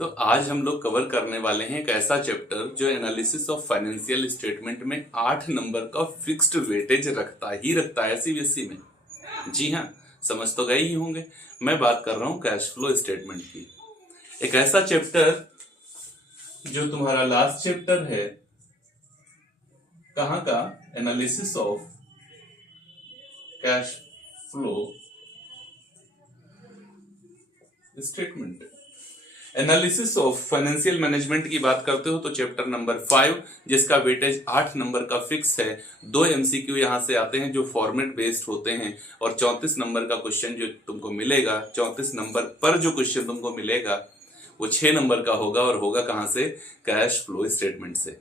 तो आज हम लोग कवर करने वाले हैं एक ऐसा चैप्टर जो एनालिसिस ऑफ फाइनेंशियल स्टेटमेंट में 8 नंबर का फिक्स्ड वेटेज रखता है सीबीएसई में। जी हाँ, समझ तो गए ही होंगे। मैं बात कर रहा हूँ कैश फ्लो स्टेटमेंट की। एक ऐसा चैप्टर जो तुम्हारा लास्ट चैप्टर है, कहाँ का, analysis of cash flow statement. Analysis of financial management की बात करते हो तो चैप्टर नंबर 5, जिसका वेटेज 8 नंबर का फिक्स है। 2 एमसीक्यू यहां से आते हैं जो फॉर्मेट बेस्ड होते हैं, और 34 नंबर का क्वेश्चन जो तुमको मिलेगा, 34 नंबर पर जो क्वेश्चन तुमको मिलेगा वो 6 नंबर का होगा, और होगा कहां से, कैश फ्लो स्टेटमेंट से।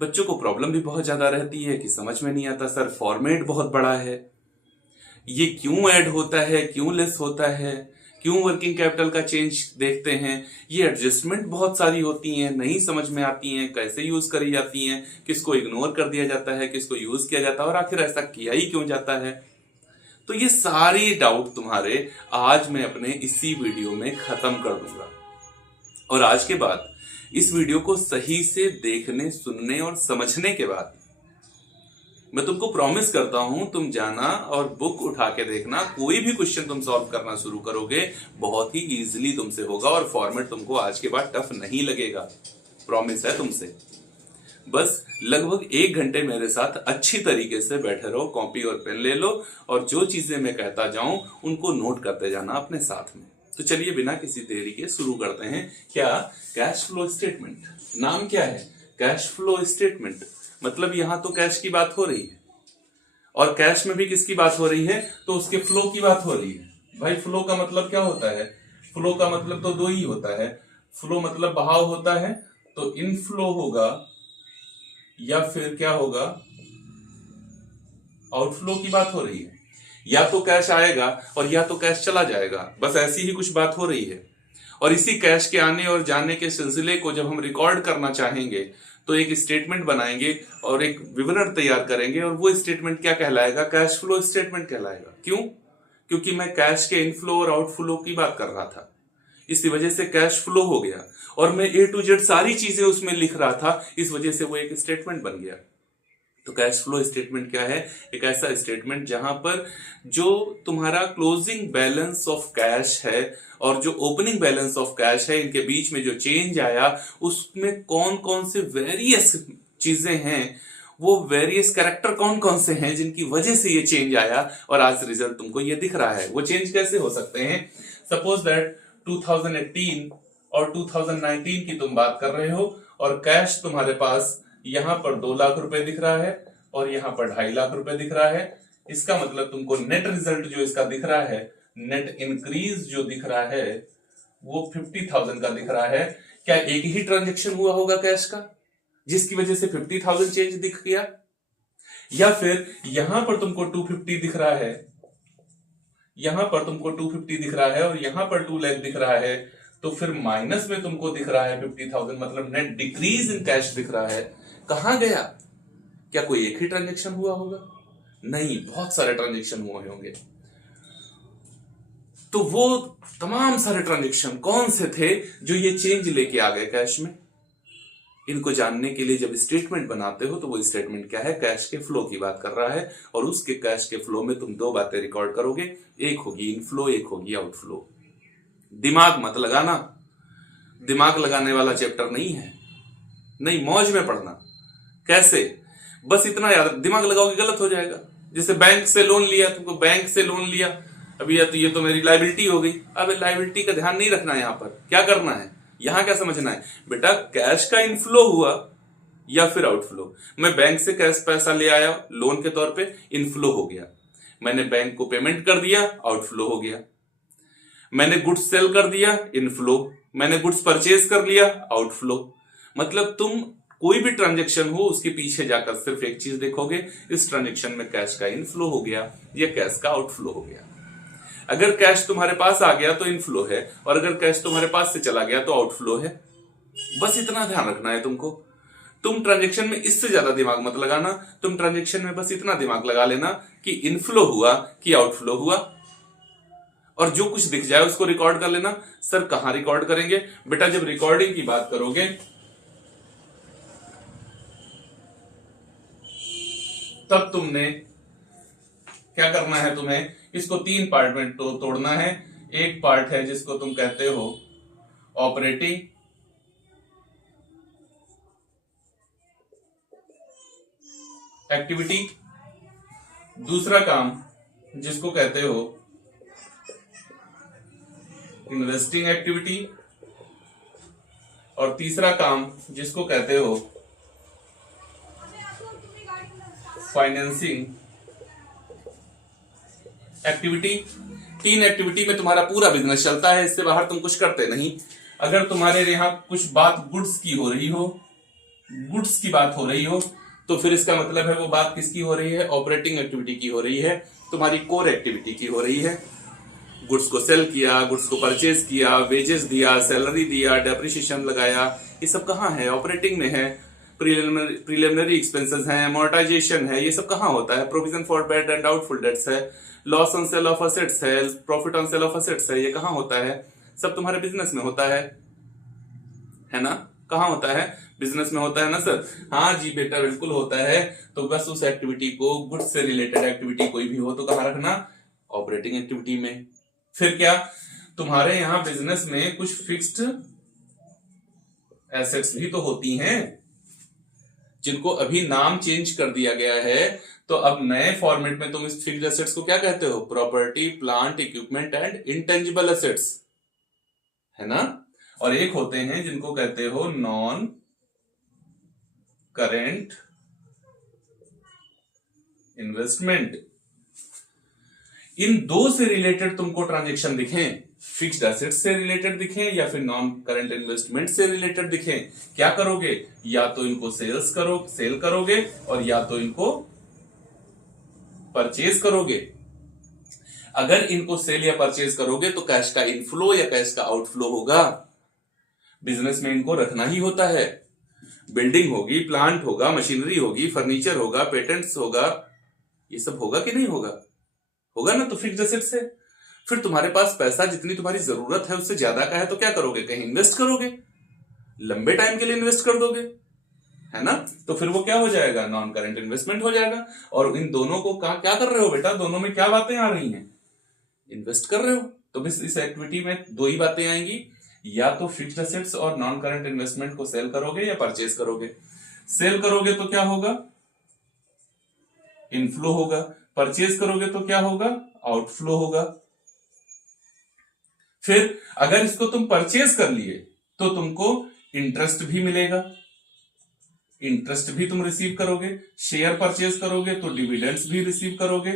बच्चों को प्रॉब्लम भी बहुत ज्यादा रहती है कि समझ में नहीं आता, सर फॉर्मेट बहुत बड़ा है, ये क्यों ऐड होता है, क्यों लेस होता है, क्यों वर्किंग कैपिटल का चेंज देखते हैं, ये एडजस्टमेंट बहुत सारी होती हैं, नहीं समझ में आती हैं, कैसे यूज करी जाती हैं, किसको इग्नोर कर दिया जाता है, किसको यूज किया जाता है, और आखिर ऐसा किया ही क्यों जाता है। तो ये सारी डाउट तुम्हारे आज मैं अपने इसी वीडियो में खत्म कर दूंगा। और आज के बाद इस वीडियो को सही से देखने, सुनने और समझने के बाद मैं तुमको प्रॉमिस करता हूं, तुम जाना और बुक उठा के देखना, कोई भी क्वेश्चन तुम सॉल्व करना शुरू करोगे बहुत ही इजीली तुमसे होगा, और फॉर्मेट तुमको आज के बाद टफ नहीं लगेगा, प्रॉमिस है तुमसे। बस लगभग 1 घंटे मेरे साथ अच्छी तरीके से बैठे रहो, कॉपी और पेन ले लो, और जो चीजें मैं कहता जाऊं उनको नोट करते जाना अपने साथ में। तो चलिए बिना किसी देरी के शुरू करते हैं। क्या, कैश फ्लो स्टेटमेंट। नाम क्या है, कैश फ्लो स्टेटमेंट। मतलब यहां तो कैश की बात हो रही है, और कैश में भी किसकी बात हो रही है, तो उसके फ्लो की बात हो रही है। भाई फ्लो का मतलब क्या होता है, फ्लो का मतलब तो 2 ही होता है। फ्लो मतलब बहाव होता है, तो इनफ्लो होगा या फिर क्या होगा, आउटफ्लो की बात हो रही है। या तो कैश आएगा और या तो कैश चला जाएगा, बस ऐसी ही कुछ बात हो रही है। और इसी कैश के आने और जाने के सिलसिले को जब हम रिकॉर्ड करना चाहेंगे तो एक स्टेटमेंट बनाएंगे और एक विवरण तैयार करेंगे, और वो स्टेटमेंट क्या कहलाएगा, कैश फ्लो स्टेटमेंट कहलाएगा। क्यों? क्योंकि मैं कैश के इनफ्लो और आउटफ्लो की बात कर रहा था, इसी वजह से कैश फ्लो हो गया, और मैं A to Z सारी चीजें उसमें लिख रहा था, इस वजह से वो एक स्टेटमेंट बन गया। तो कैश फ्लो स्टेटमेंट क्या है, एक ऐसा स्टेटमेंट जहां पर जो तुम्हारा क्लोजिंग बैलेंस ऑफ कैश है और जो ओपनिंग बैलेंस ऑफ कैश है, इनके बीच में जो चेंज आया, उसमें कौन कौन से वेरियस चीजें हैं, वो वेरियस कैरेक्टर कौन कौन से हैं जिनकी वजह से ये चेंज आया, और आज रिजल्ट तुमको ये दिख रहा है। वो चेंज कैसे हो सकते हैं, सपोज दैट 2018 और 2019 की तुम बात कर रहे हो, और कैश तुम्हारे पास यहां पर 2 लाख रुपए दिख रहा है और यहां पर 2.5 लाख रुपए दिख रहा है। इसका मतलब तुमको नेट रिजल्ट जो इसका दिख रहा है, नेट इंक्रीज जो दिख रहा है, वो 50,000 का दिख रहा है। क्या एक ही ट्रांजेक्शन हुआ होगा कैश का जिसकी वजह से 50,000 चेंज दिख गया, या फिर यहां पर तुमको 250 दिख रहा है, यहां पर तुमको 250 दिख रहा है, और यहां पर 2 लाख दिख रहा है, तो फिर माइनस में तुमको दिख रहा है 50,000, मतलब नेट डिक्रीज इन कैश दिख रहा है। कहां गया? क्या कोई एक ही ट्रांजेक्शन हुआ होगा? नहीं, बहुत सारे ट्रांजेक्शन हुए होंगे। तो वो तमाम सारे ट्रांजेक्शन कौन से थे जो ये चेंज लेके आ गए कैश में? इनको जानने के लिए जब स्टेटमेंट बनाते हो तो वो स्टेटमेंट क्या है, कैश के फ्लो की बात कर रहा है, और उसके कैश के फ्लो में तुम 2 बातें रिकॉर्ड करोगे, एक होगी इनफ्लो, एक होगी आउटफ्लो। दिमाग मत लगाना, दिमाग लगाने वाला चैप्टर नहीं है, नहीं, मौज में पढ़ना। कैसे? बस इतना याद, दिमाग लगाओगे गलत हो जाएगा। जैसे बैंक से लोन लिया, तुमको बैंक से लोन लिया, अभी ये तो मेरी लाइबिलिटी हो गई। अब लाइबिलिटी का ध्यान नहीं रखना है, यहां पर क्या करना है, यहां क्या समझना है बेटा, कैश का इनफ्लो हुआ या फिर आउटफ्लो। मैं बैंक से कैश पैसा ले आया लोन के तौर पे, इनफ्लो हो गया। मैंने बैंक को पेमेंट कर दिया, आउटफ्लो हो गया। मैंने गुड्स सेल कर दिया, इनफ्लो। मैंने गुड्स परचेज कर लिया, आउटफ्लो। मतलब तुम कोई भी ट्रांजेक्शन हो उसके पीछे जाकर सिर्फ एक चीज देखोगे, इस ट्रांजेक्शन में कैश का इनफ्लो हो गया या कैश का आउटफ्लो हो गया। अगर कैश तुम्हारे पास आ गया तो इनफ्लो है, और अगर कैश तुम्हारे पास से चला गया तो आउटफ्लो है। बस इतना ध्यान रखना है तुमको। तुम ट्रांजेक्शन में इससे ज्यादा दिमाग मत लगाना, तुम ट्रांजेक्शन में बस इतना दिमाग लगा लेना कि इनफ्लो हुआ कि आउटफ्लो हुआ। और जो कुछ दिख जाए उसको रिकॉर्ड कर लेना। सर कहां रिकॉर्ड करेंगे? बेटा जब रिकॉर्डिंग की बात करोगे तब तुमने क्या करना है, तुम्हें इसको 3 पार्ट में तोड़ना है। एक पार्ट है जिसको तुम कहते हो ऑपरेटिंग एक्टिविटी, दूसरा काम जिसको कहते हो इन्वेस्टिंग एक्टिविटी, और तीसरा काम जिसको कहते हो फाइनेंसिंग एक्टिविटी। 3 एक्टिविटी में तुम्हारा पूरा बिजनेस चलता है, इससे बाहर तुम कुछ करते नहीं। अगर तुम्हारे यहाँ कुछ बात गुड्स की हो रही हो, गुड्स की बात हो रही हो, तो फिर इसका मतलब है वो बात किसकी हो रही है? ऑपरेटिंग एक्टिविटी की हो रही है, तुम्हारी कोर एक्टिविटी की हो रही है। गुड्स को सेल किया, गुड्स को परचेज किया, वेजेस दिया, सैलरी दिया, डेप्रिसिएशन लगाया, ये सब कहाँ है? ऑपरेटिंग में है। प्रिलिमिनरी एक्सपेंसेस हैं, अमोर्टाइजेशन है, ये सब कहाँ होता है? Provision for bad and doubtful debts है, loss on sale of assets है, profit on sale of assets है, ये कहाँ होता है? सब तुम्हारे बिजनेस में होता है ना? कहाँ होता है? बिजनेस में होता है ना सर? हाँ जी बेटा बिल्कुल होता है। तो बस उस एक्टिविटी को, गुड्स से रिलेटेड एक्टिविटी कोई भी हो तो कहाँ रखना? ऑपरेटिंग एक्टिविटी में। फिर क्या, तुम्हारे यहां बिजनेस में कुछ फिक्स्ड एसेट्स भी तो होती हैं जिनको अभी नाम चेंज कर दिया गया है। तो अब नए फॉर्मेट में तुम इस फिक्स्ड एसेट्स को क्या कहते हो? Property, plant, equipment and intangible assets, है ना? और एक होते हैं जिनको कहते हो नॉन करेंट इन्वेस्टमेंट। इन दो से रिलेटेड तुमको ट्रांजेक्शन दिखें, फिक्स्ड एसेट से रिलेटेड दिखें या फिर नॉन करंट इन्वेस्टमेंट से रिलेटेड दिखें, क्या करोगे? या तो इनको सेल करोगे और या तो इनको परचेज करोगे। अगर इनको सेल या परचेज करोगे तो कैश का इनफ्लो या कैश का आउटफ्लो होगा। बिजनेस में इनको रखना ही होता है। बिल्डिंग होगी, प्लांट होगा, मशीनरी होगी, फर्नीचर होगा, पेटेंट्स होगा, ये सब होगा कि नहीं होगा? होगा ना। तो फिक्स्ड एसेट से फिर तुम्हारे पास पैसा जितनी तुम्हारी जरूरत है उससे ज्यादा का है तो क्या करोगे? कहीं इन्वेस्ट करोगे, लंबे टाइम के लिए इन्वेस्ट कर दोगे, है ना? तो फिर वो क्या हो जाएगा? नॉन करंट इन्वेस्टमेंट हो जाएगा। और इन दोनों को क्या कर रहे हो बेटा? दोनों में क्या बातें आ रही हैं? इन्वेस्ट कर रहे हो। तो बस इस एक्टिविटी में 2 ही बातें आएंगी, या तो फिक्स्ड एसेट्स और नॉन करंट इन्वेस्टमेंट को सेल करोगे या परचेज करोगे। सेल करोगे तो क्या होगा? इनफ्लो होगा। परचेज करोगे तो क्या होगा? आउटफ्लो होगा। फिर अगर इसको तुम परचेज कर लिए तो तुमको इंटरेस्ट भी मिलेगा, इंटरेस्ट भी तुम रिसीव करोगे। शेयर परचेज करोगे तो डिविडेंड्स भी रिसीव करोगे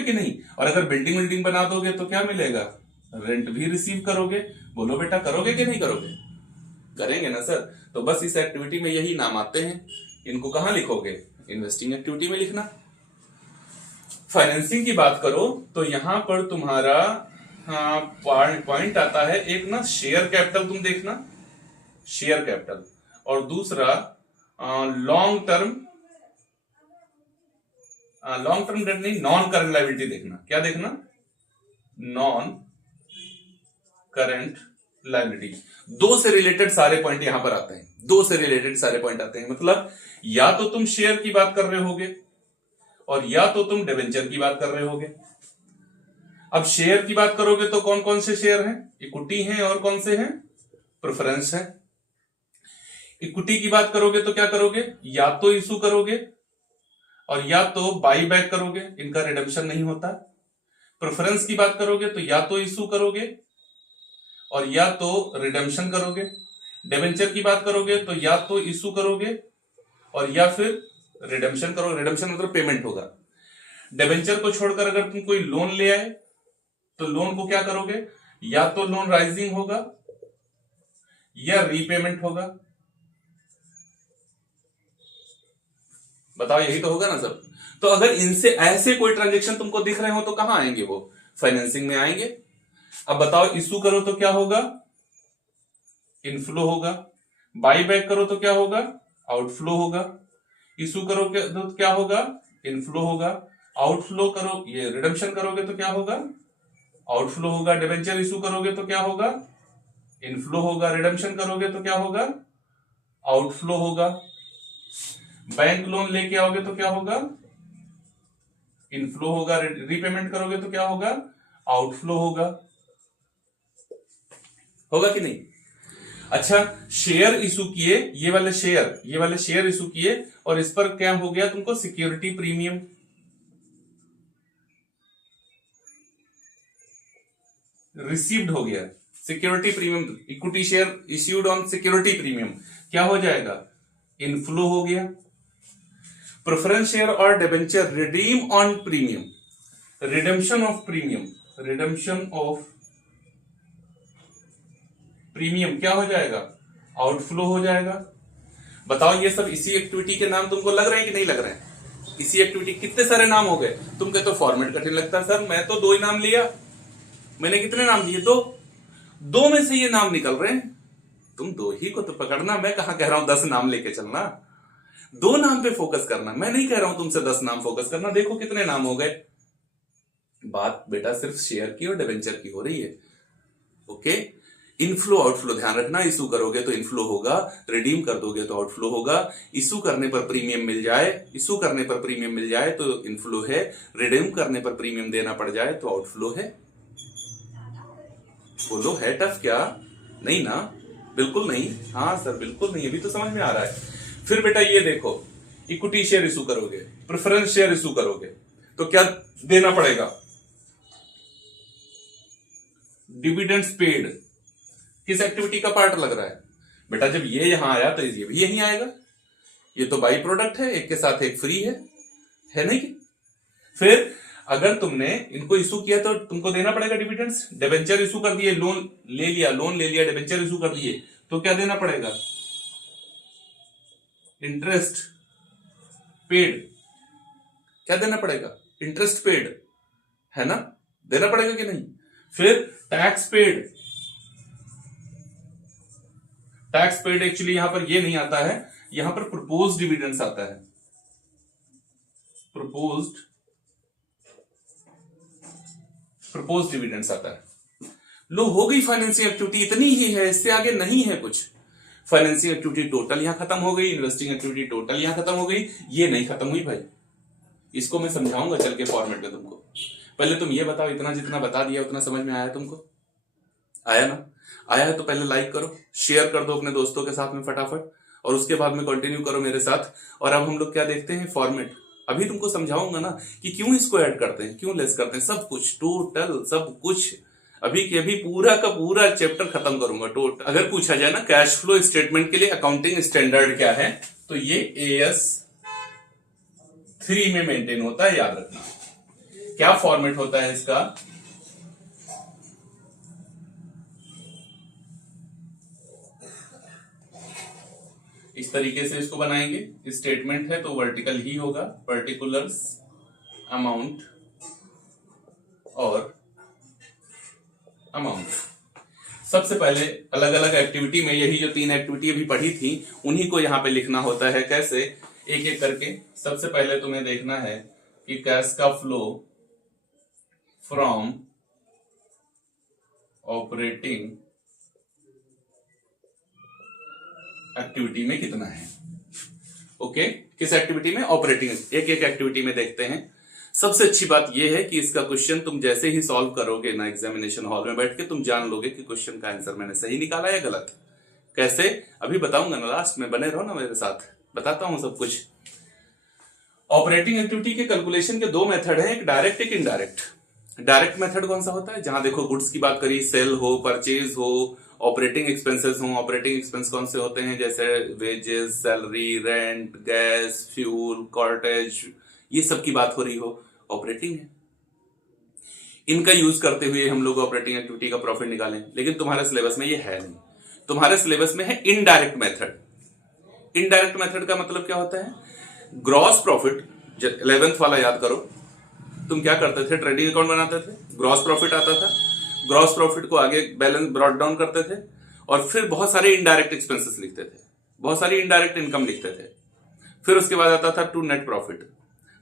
कि नहीं? और अगर बिल्डिंग बना दोगे तो क्या मिलेगा? रेंट भी रिसीव करोगे। बोलो बेटा, करोगे कि नहीं करोगे? करेंगे ना सर। तो बस इस एक्टिविटी में यही नाम आते हैं। इनको कहां लिखोगे? इन्वेस्टिंग एक्टिविटी में लिखना। फाइनेंसिंग की बात करो तो यहां पर तुम्हारा पॉइंट आता है एक ना, शेयर कैपिटल। तुम देखना शेयर कैपिटल, और दूसरा लॉन्ग टर्म डेट नहीं, नॉन करंट लायबिलिटी देखना। क्या देखना? Non current liability. 2 से रिलेटेड सारे पॉइंट यहां पर आते हैं। 2 से रिलेटेड सारे पॉइंट आते हैं। मतलब या तो तुम शेयर की बात कर रहे होगे और या तो तुम डिवेंचर की बात कर रहे होगे। अब शेयर की बात करोगे तो कौन कौन से शेयर हैं? इक्विटी हैं और कौन से हैं? प्रेफरेंस है। इक्विटी की बात करोगे तो क्या करोगे? या तो इशू करोगे और या तो बाई बैक करोगे, इनका रिडेम्पशन नहीं होता। प्रेफरेंस की बात करोगे तो या तो इशू करोगे और या तो रिडेम्पशन करोगे। डिवेंचर की बात करोगे तो या तो इशू करोगे और या फिर रिडेम्पशन करोगे। रिडेम्पशन मतलब पेमेंट होगा। डिवेंचर को छोड़कर अगर तुम कोई लोन ले आए तो लोन को क्या करोगे? या तो लोन राइजिंग होगा या रीपेमेंट होगा। बताओ, यही तो होगा ना सब। तो अगर इनसे ऐसे कोई ट्रांजेक्शन तुमको दिख रहे हो तो कहां आएंगे? वो फाइनेंसिंग में आएंगे। अब बताओ, इशू करो तो क्या होगा? इनफ्लो होगा। बाई बैक करो तो क्या होगा? आउटफ्लो होगा। इशू करो तो क्या होगा? इनफ्लो होगा। आउटफ्लो करो, ये रिडेम्पशन करोगे तो क्या होगा? आउटफ्लो होगा। डिबेंचर इशू करोगे तो क्या होगा? इनफ्लो होगा। रिडेम्पशन करोगे तो क्या होगा? आउटफ्लो होगा। बैंक लोन लेके आओगे तो क्या होगा? इनफ्लो होगा। रीपेमेंट करोगे तो क्या होगा? आउटफ्लो होगा। होगा कि नहीं? अच्छा, शेयर इशू किए, ये वाले शेयर इशू किए, और इस पर क्या हो गया तुमको? Security premium. रिसीव्ड हो गया security premium. Equity share issued on security premium, क्या हो जाएगा? इनफ्लो हो गया। प्रेफरेंस शेयर और debenture redeem on premium, redemption of premium, क्या हो जाएगा? आउटफ्लो हो जाएगा। बताओ, ये सब इसी एक्टिविटी के नाम तुमको लग रहे हैं कि नहीं लग रहे हैं? इसी एक्टिविटी कितने सारे नाम हो गए। तुम कहते हो फॉर्मेट कठिन लगता है। सर मैं तो 2 ही नाम लिया। मैंने कितने नाम दिए? 2 में से ये नाम निकल रहे हैं। तुम 2 ही को तो पकड़ना। मैं कहां कह रहा हूं 10 नाम लेके चलना। 2 नाम पे फोकस करना। मैं नहीं कह रहा हूं तुमसे 10 नाम फोकस करना। देखो कितने नाम हो गए। बात बेटा सिर्फ शेयर की और डिबेंचर की हो रही है। ओके, इनफ्लो आउटफ्लो ध्यान रखना। इशू करोगे तो इनफ्लो होगा, रिडीम कर दोगे तो आउटफ्लो होगा। इशू करने पर प्रीमियम मिल जाए तो इनफ्लो है। रिडीम करने पर प्रीमियम देना पड़ जाए तो आउटफ्लो है। बोलो, है टफ क्या? नहीं ना? बिल्कुल नहीं। हाँ सर बिल्कुल नहीं, अभी तो समझ में आ रहा है। फिर बेटा ये देखो, इक्विटी शेयर इशू करोगे, प्रेफरेंस शेयर इशू करोगे तो क्या देना पड़ेगा? डिविडेंड्स पेड किस एक्टिविटी का पार्ट लग रहा है? बेटा जब ये यहां आया तो ये भी यहीं आएगा। ये तो बाई प्रोडक्ट है, एक के साथ एक फ्री है नहीं? फिर अगर तुमने इनको इशू किया तो तुमको देना पड़ेगा डिविडेंड्स। डिबेंचर इशू कर दिए, लोन ले लिया, डिबेंचर इशू कर दिए तो क्या देना पड़ेगा? Interest paid. क्या देना पड़ेगा? इंटरेस्ट पेड, है ना? देना पड़ेगा कि नहीं? फिर टैक्स पेड। एक्चुअली यहां पर ये नहीं आता है, यहां पर प्रपोज्ड डिविडेंड्स आता है। प्रपोज्ड डिविडेंड्स आता है। लो, हो गई फाइनेंसिंग एक्टिविटी, इतनी ही है, इससे आगे नहीं है कुछ। फाइनेंसिंग एक्टिविटी टोटल यहां खत्म हो गई, इन्वेस्टिंग एक्टिविटी टोटल यहां खत्म हो गई। ये नहीं खत्म हुई भाई, इसको मैं समझाऊंगा चल के फॉर्मेट में तुमको। पहले तुम ये बताओ, इतना जितना बता दिया उतना समझ में आया तुमको? आया ना? आया है तो पहले लाइक करो, शेयर कर दो अपने दोस्तों के साथ में फटाफट, और उसके बाद में कंटिन्यू करो मेरे साथ। और अब हम लोग क्या देखते हैं? फॉर्मेट। अभी तुमको समझाऊंगा ना कि क्यों इसको ऐड करते हैं, क्यों लेस करते हैं, सब कुछ टोटल सब कुछ। अभी के अभी पूरा का पूरा चैप्टर खत्म करूंगा टोटल। अगर पूछा जाए ना कैश फ्लो स्टेटमेंट के लिए अकाउंटिंग स्टैंडर्ड क्या है, तो ये AS 3 में मेंटेन होता है, याद रखना। क्या फॉर्मेट होता है इसका? इस तरीके से इसको बनाएंगे। स्टेटमेंट है तो वर्टिकल ही होगा, पर्टिकुलर्स, अमाउंट और अमाउंट। सबसे पहले अलग अलग एक्टिविटी में यही जो 3 एक्टिविटी अभी पढ़ी थी उन्हीं को यहां पे लिखना होता है। कैसे? एक एक करके। सबसे पहले तुम्हें देखना है कि कैश का फ्लो फ्रॉम ऑपरेटिंग एक्टिविटी में कितना है। ओके, किस एक्टिविटी में? ऑपरेटिंग। एक एक एक्टिविटी में देखते हैं। सबसे अच्छी बात यह है कि इसका क्वेश्चन तुम जैसे ही सॉल्व करोगे ना एग्जामिनेशन हॉल में बैठ के, तुम जान लोगे कि क्वेश्चन का आंसर मैंने सही निकाला या गलत। कैसे? अभी बताऊंगा ना, लास्ट में बने रहो ना मेरे साथ, बताता हूं सब कुछ। ऑपरेटिंग एक्टिविटी के कैलकुलेशन के 2 मेथड हैं, एक डायरेक्ट एक इनडायरेक्ट। डायरेक्ट मेथड कौन सा होता है? जहां देखो गुड्स की बात करी, सेल हो, परचेज हो, ऑपरेटिंग एक्सपेंसेस हो। ऑपरेटिंग एक्सपेंस कौन से होते हैं? जैसे wages, salary, rent, gas, fuel, Cortez, ये सब की बात हो रही हो, ऑपरेटिंग है। इनका यूज करते हुए हम लोग ऑपरेटिंग एक्टिविटी का प्रॉफिट निकालें, लेकिन तुम्हारे सिलेबस में ये है नहीं। तुम्हारे सिलेबस में है इनडायरेक्ट मेथड। इनडायरेक्ट मेथड का मतलब क्या होता है? ग्रॉस प्रॉफिट, 11th वाला याद करो। तुम क्या करते थे? ट्रेडिंग अकाउंट बनाते थे, ग्रॉस प्रॉफिट आता था, ग्रॉस प्रॉफिट को आगे बैलेंस ब्रॉट डाउन करते थे, और फिर बहुत सारे इनडायरेक्ट एक्सपेंसेस लिखते थे, बहुत सारी इनडायरेक्ट इनकम लिखते थे। फिर उसके बाद आता था टू नेट प्रॉफिट।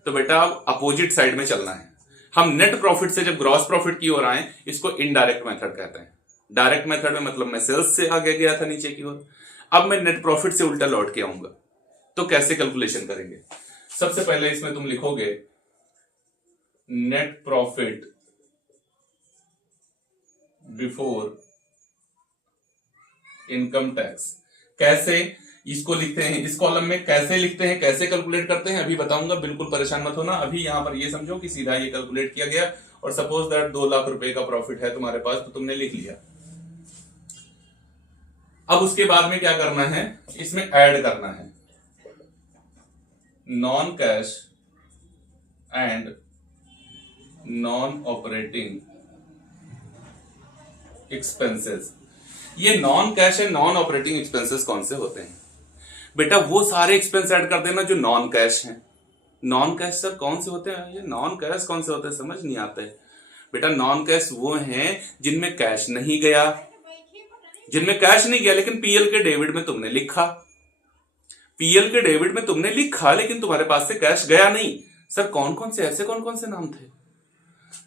तो बेटा अब अपोजिट साइड में चलना है। हम नेट प्रॉफिट से जब ग्रॉस प्रॉफिट की ओर आए, इसको इनडायरेक्ट मेथड कहते हैं। डायरेक्ट मेथड में मतलब मैं सेल्स से आगे गया था नीचे की ओर, अब मैं नेट प्रॉफिट से उल्टा लौट के आऊंगा। तो कैसे कैलकुलेशन करेंगे? सबसे पहले इसमें तुम लिखोगे net profit before income tax. कैसे इसको लिखते हैं, इस कॉलम में कैसे लिखते हैं, कैसे कैलकुलेट करते हैं अभी बताऊंगा, बिल्कुल परेशान मत होना। अभी यहां पर ये समझो कि सीधा ये कैलकुलेट किया गया और सपोज दैट 2 लाख रुपए का प्रॉफिट है तुम्हारे पास, तो तुमने लिख लिया। अब उसके बाद में क्या करना है, इसमें ऐड करना है non cash and non operating expenses. ये non cash and non operating expenses कौन से होते हैं बेटा? वो सारे एक्सपेंस ऐड कर देना जो नॉन कैश हैं। नॉन कैश सर कौन से होते हैं? ये नॉन कैश कौन से होते हैं समझ नहीं आते बेटा। नॉन कैश वो हैं जिनमें कैश नहीं गया, जिनमें कैश नहीं गया लेकिन पीएल के डेबिट में तुमने लिखा, पीएल के डेबिट में तुमने लिखा लेकिन तुम्हारे पास से कैश गया नहीं। सर कौन कौन से, ऐसे कौन कौन से नाम थे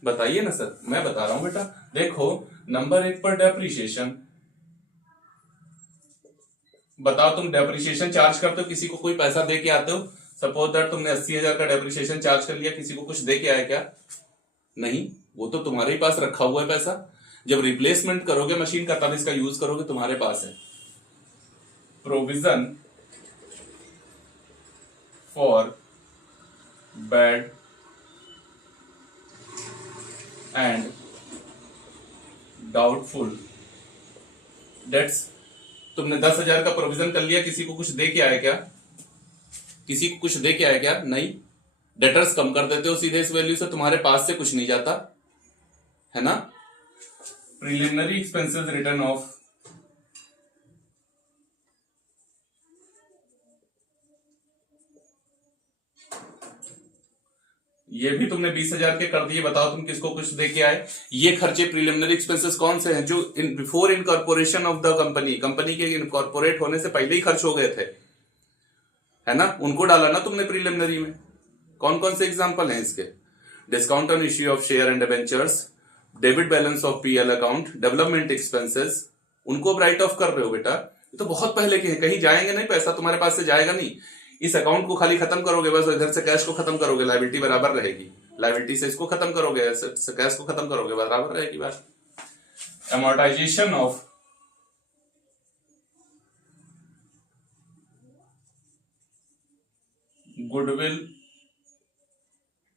बताइए ना सर। मैं बता रहा हूं बेटा, देखो नंबर 1 पर डेप्रीशिएशन। बताओ तुम डेप्रीशिएशन चार्ज करते हो, किसी को कोई पैसा दे के आते हो? सपोज दैट तुमने 80,000 का डेप्रीशिएशन चार्ज कर लिया, किसी को कुछ दे के आया क्या? नहीं, वो तो तुम्हारे ही पास रखा हुआ है पैसा। जब रिप्लेसमेंट करोगे मशीन का तब इसका यूज करोगे, तुम्हारे पास है। Provision for bad and doubtful dates. तुमने 10,000 का प्रोविजन कर लिया, किसी को कुछ दे के आया क्या? किसी को कुछ दे के आया क्या? नहीं। डेटर्स कम कर देते हो सीधे इस वैल्यू से, तुम्हारे पास से कुछ नहीं जाता है ना। प्रिलिमिनरी एक्सपेंसेस रिटर्न ऑफ ये भी तुमने 20,000 के कर दिए। बताओ तुम किसको कुछ दे के आए? ये खर्चे प्रिलिमिनरी एक्सपेंसेस कौन से हैं? जो before incorporation of the company, company के इनकॉर्पोरेट होने से पहले ही खर्च हो गए थे, है ना, उनको डाला ना तुमने प्रिलिमिनरी में। कौन कौन से एग्जांपल हैं इसके? Discount on issue of share and debentures, debit balance of PL account, development expenses, उनको राइट ऑफ कर रहे हो बेटा। ये तो बहुत पहले के हैं, कहीं जाएंगे नहीं, पैसा तुम्हारे पास से जाएगा नहीं। इस अकाउंट को खाली खत्म करोगे बस, इधर से कैश को खत्म करोगे, लायबिलिटी बराबर रहेगी। लायबिलिटी से इसको खत्म करोगे, से कैश को खत्म करोगे, बराबर रहेगी बात। अमोर्टाइजेशन ऑफ गुडविल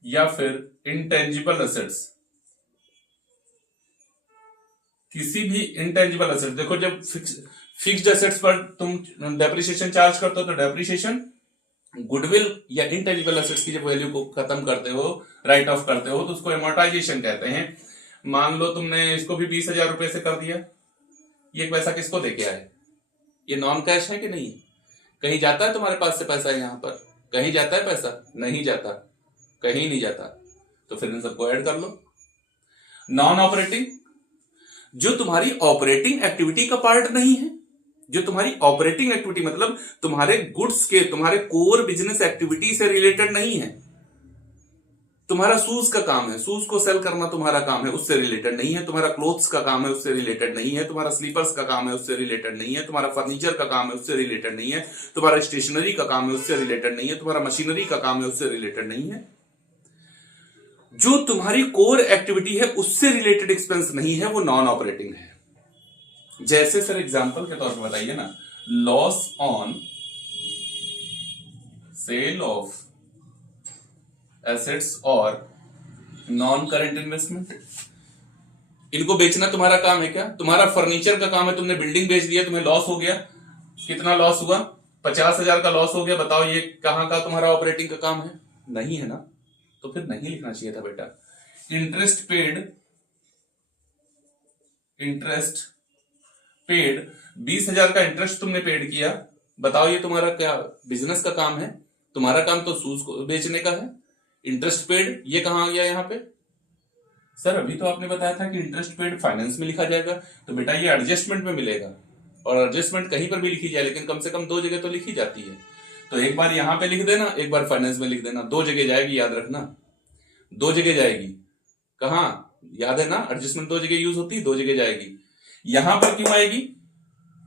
या फिर इंटेंजिबल एसेट्स, किसी भी इंटेंजिबल एसेट्स। देखो जब फिक्स्ड एसेट्स पर तुम डेप्रिसिएशन चार्ज करते हो तो डेप्रिसिएशन, गुडविल या इंटेंजिबल एसेट्स की जब वैल्यू को खत्म करते हो, राइट ऑफ करते हो, तो उसको एमोर्टाइजेशन कहते हैं। मान लो तुमने इसको भी 20,000 रुपए से कर दिया, ये पैसा किसको दे के आए? ये नॉन कैश है कि नहीं? कहीं जाता है तुम्हारे पास से पैसा? यहां पर कहीं जाता है पैसा? नहीं जाता, कहीं नहीं जाता। तो फिर इन सबको ऐड कर लो। नॉन ऑपरेटिंग, जो तुम्हारी ऑपरेटिंग एक्टिविटी का पार्ट नहीं है, जो तुम्हारी ऑपरेटिंग एक्टिविटी मतलब तुम्हारे गुड्स के, तुम्हारे कोर बिजनेस एक्टिविटी से रिलेटेड नहीं है। तुम्हारा शूज का काम है, शूज को सेल करना तुम्हारा काम है, उससे रिलेटेड नहीं है। तुम्हारा क्लोथ्स का काम है, उससे रिलेटेड नहीं है। तुम्हारा स्लीपर्स का काम है, उससे रिलेटेड नहीं है। तुम्हारा फर्नीचर का काम है, उससे रिलेटेड नहीं है। तुम्हारा स्टेशनरी का काम है, उससे रिलेटेड नहीं है। तुम्हारा मशीनरी का काम है, उससे रिलेटेड नहीं है। जो तुम्हारी कोर एक्टिविटी है उससे रिलेटेड एक्सपेंस नहीं है, वो नॉन ऑपरेटिंग है। जैसे सर एग्जांपल के तौर पर बताइए ना, loss on sale of assets और नॉन करंट इन्वेस्टमेंट। इनको बेचना तुम्हारा काम है क्या? तुम्हारा फर्नीचर का काम है, तुमने बिल्डिंग बेच दिया, तुम्हें लॉस हो गया। कितना लॉस हुआ? 50,000 का लॉस हो गया। बताओ ये कहां का तुम्हारा ऑपरेटिंग का काम है? नहीं है ना, तो फिर नहीं लिखना चाहिए था बेटा। इंटरेस्ट पेड 20,000 का इंटरेस्ट तुमने पेड किया। बताओ ये तुम्हारा क्या बिजनेस का काम है? तुम्हारा काम तो शूज को बेचने का है। इंटरेस्ट पेड ये कहां आ गया यहाँ पे? सर अभी तो आपने बताया था कि इंटरेस्ट पेड फाइनेंस में लिखा जाएगा, तो बेटा ये एडजस्टमेंट में मिलेगा। और एडजस्टमेंट कहीं पर भी लिखी जाए, लेकिन कम से कम 2 जगह तो लिखी जाती है। तो एक बार यहां पे लिख देना, एक बार फाइनेंस में लिख देना, 2 जगह जाएगी, याद रखना 2 जगह जाएगी। कहाँ, याद है ना, एडजस्टमेंट दो जगह यूज होती है, दो जगह जाएगी। यहां पर क्यों आएगी,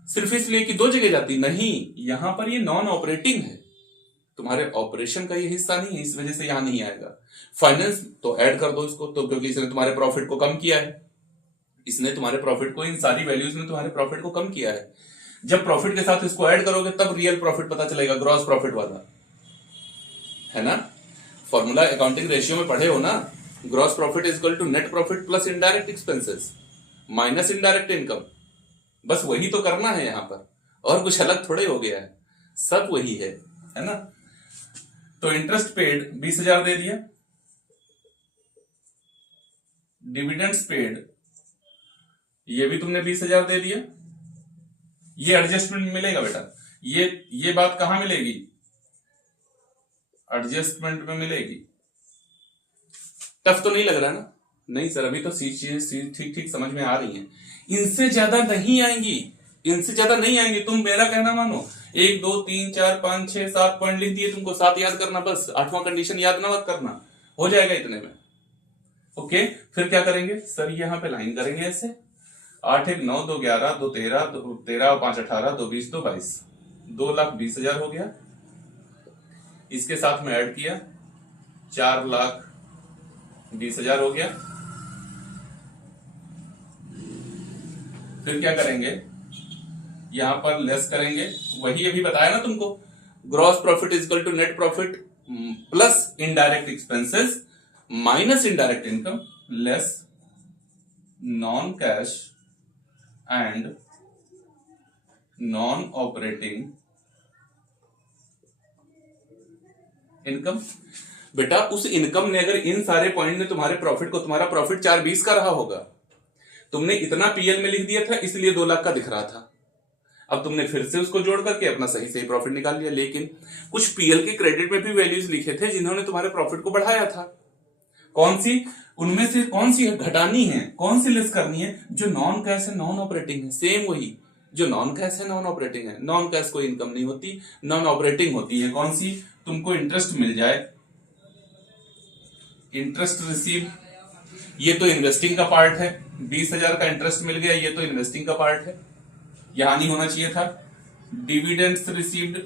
सिर्फ इसलिए कि दो जगह जाती, नहीं, यहां पर ये नॉन ऑपरेटिंग है, तुम्हारे ऑपरेशन का ये हिस्सा नहीं है, इस वजह से यहां नहीं आएगा। फाइनेंस तो ऐड कर दो इसको, तो क्योंकि इसने तुम्हारे प्रॉफिट को कम किया है, इसने तुम्हारे प्रॉफिट को, इन सारी वैल्यूज में तुम्हारे प्रॉफिट को कम किया है। जब प्रॉफिट के साथ इसको ऐड करोगे तब रियल प्रॉफिट पता चलेगा, ग्रॉस प्रॉफिट वाला, है ना। फॉर्मूला अकाउंटिंग रेशियो में पढ़े हो ना, gross profit is equal to net profit plus indirect expenses minus indirect income. बस वही तो करना है यहां पर, और कुछ अलग थोड़े हो गया है, सब वही है ना। तो इंटरेस्ट पेड 20,000 दे दिया, डिविडेंड्स पेड ये भी तुमने 20,000 दे दिया। ये एडजस्टमेंट मिलेगा बेटा, ये बात कहां मिलेगी, एडजस्टमेंट में मिलेगी। टफ तो नहीं लग रहा ना, नहीं सर अभी तो चीजें ठीक ठीक समझ में आ रही हैं, इनसे ज्यादा नहीं आएंगी, इनसे ज्यादा नहीं आएंगी। तुम मेरा कहना मानो, 1 2 3 4 5 6 7 पॉइंट लिख दिए, तुमको 7 याद करना, बस 8वां कंडीशन याद ना मत करना, हो जाएगा इतने में। ओके, फिर क्या करेंगे सर, यहां पे लाइन करेंगे ऐसे, 8 1 9 2 11 2 13 2 13 5 18 2 20 2 22, 2,20,000 हो गया। इसके साथ में ऐड किया 4,20,000 हो गया। फिर क्या करेंगे, यहां पर लेस करेंगे, वही अभी बताया ना तुमको, gross profit is equal to net profit plus indirect expenses minus indirect income less non cash and non operating income. बेटा उस इनकम ने, अगर इन सारे पॉइंट ने तुम्हारे प्रॉफिट को, तुम्हारा प्रॉफिट 4,20 का रहा होगा, तुमने इतना पीएल में लिख दिया था इसलिए 2 लाख का दिख रहा था, अब तुमने फिर से उसको जोड़ करके अपना सही सही प्रॉफिट निकाल लिया। लेकिन कुछ पीएल के क्रेडिट में भी वैल्यूज लिखे थे जिन्होंने तुम्हारे प्रॉफिट को बढ़ाया था, कौन सी, उनमें से कौन सी घटानी है, कौन सी लेस करनी है, जो नॉन कैश है नॉन ऑपरेटिंग है, सेम वही जो नॉन कैश है नॉन ऑपरेटिंग है। नॉन कैश कोई इनकम नहीं होती, नॉन ऑपरेटिंग होती है, कौन सी, तुमको इंटरेस्ट मिल जाए, इंटरेस्ट रिसीव, ये तो इन्वेस्टिंग का पार्ट है, 20,000 का इंटरेस्ट मिल गया, ये तो इन्वेस्टिंग का पार्ट है, यहां नहीं होना चाहिए था। डिविडेंड्स रिसीव्ड,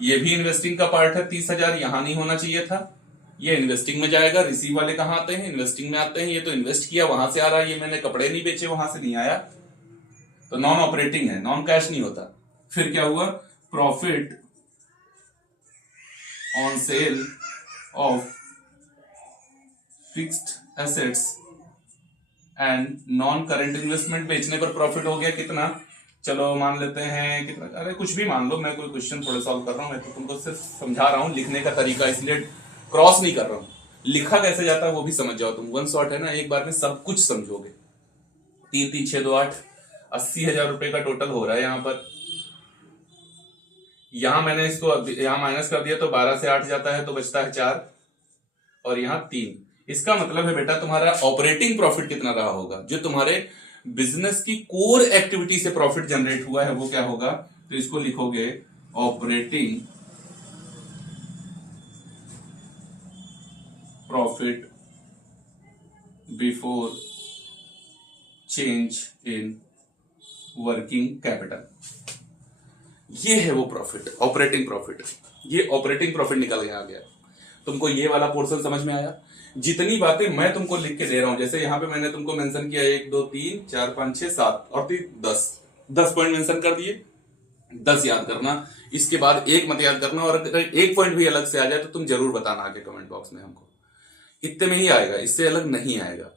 ये भी इन्वेस्टिंग का पार्ट है, 30,000 यहां नहीं होना चाहिए था, ये इन्वेस्टिंग में जाएगा। रिसीव वाले कहां आते हैं, इन्वेस्टिंग में आते हैं, ये तो इन्वेस्ट किया वहां से आ रहा है, ये मैंने कपड़े नहीं बेचे वहां से नहीं आया, तो नॉन ऑपरेटिंग है, नॉन कैश नहीं होता। फिर क्या हुआ, profit on sale of fixed assets and non current investment, बेचने पर प्रॉफिट हो गया कितना, चलो मान लेते हैं कितना, अरे कुछ भी मान लो, मैं कोई क्वेश्चन थोड़ा सॉल्व कर रहा हूं, मैं तो तुमको सिर्फ समझा रहा हूं लिखने का तरीका, इसलिए क्रॉस नहीं कर रहा हूं, लिखा कैसे जाता है वो भी समझ जाओ तुम, 1 शॉट है ना, एक बार में सब कुछ समझोगे। 3 3 6 2 8, 80,000 रुपए का टोटल हो रहा है यहां पर। यहां मैंने इसको यहां माइनस कर दिया तो 12 से 8 जाता है तो बचता है 4, और यहां 3। इसका मतलब है बेटा तुम्हारा ऑपरेटिंग प्रॉफिट कितना रहा होगा, जो तुम्हारे बिजनेस की कोर एक्टिविटी से प्रॉफिट जनरेट हुआ है वो क्या होगा, तो इसको लिखोगे operating profit before change in working capital, ये है वो प्रॉफिट, ऑपरेटिंग प्रॉफिट। ये ऑपरेटिंग प्रॉफिट निकल के आ गया। तुमको ये वाला पोर्शन समझ में आया, जितनी बातें मैं तुमको लिख के दे रहा हूं, जैसे यहां पे मैंने तुमको मेंशन किया 1 2 3 4 5 6 7 और 10 पॉइंट मेंशन कर दिए, 10 याद करना, इसके बाद एक मत याद करना, और अगर एक पॉइंट भी अलग से आ जाए तो तुम जरूर बताना आगे कमेंट बॉक्स में हमको, इतने में ही आएगा, इससे अलग नहीं आएगा,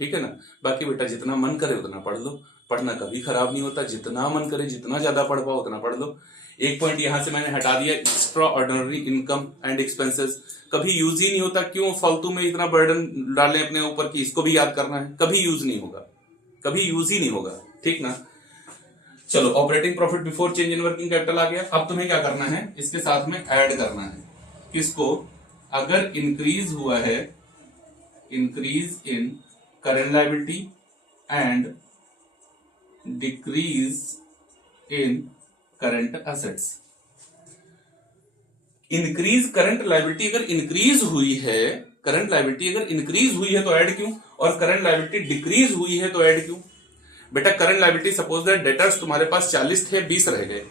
ठीक है ना। बाकी बेटा जितना मन करे उतना पढ़ लो, पढ़ना कभी खराब नहीं होता, जितना मन करे जितना ज्यादा पढ़ पाओ उतना पढ़ लो। एक पॉइंट यहां से मैंने हटा दिया, extra ordinary income and expenses, कभी यूज ही नहीं होता, क्यों फालतू में इतना बर्डन डालें अपने ऊपर कि इसको भी याद करना है, कभी यूज नहीं होगा, कभी यूज ही नहीं होगा, ठीक ना। चलो operating profit before change in working capital आ गया। अब तुम्हें क्या करना है, इसके साथ में ऐड करना है किसको, अगर इंक्रीज हुआ है, increase in current liability and decrease in current assets. Increase current liability अगर इंक्रीज हुई है करंट लायबिलिटी अगर इंक्रीज हुई है तो ऐड क्यों, और करंट लायबिलिटी डिक्रीज हुई है तो ऐड क्यों? बेटा current liability suppose that debtors तुम्हारे पास 40 थे 20 रह गए,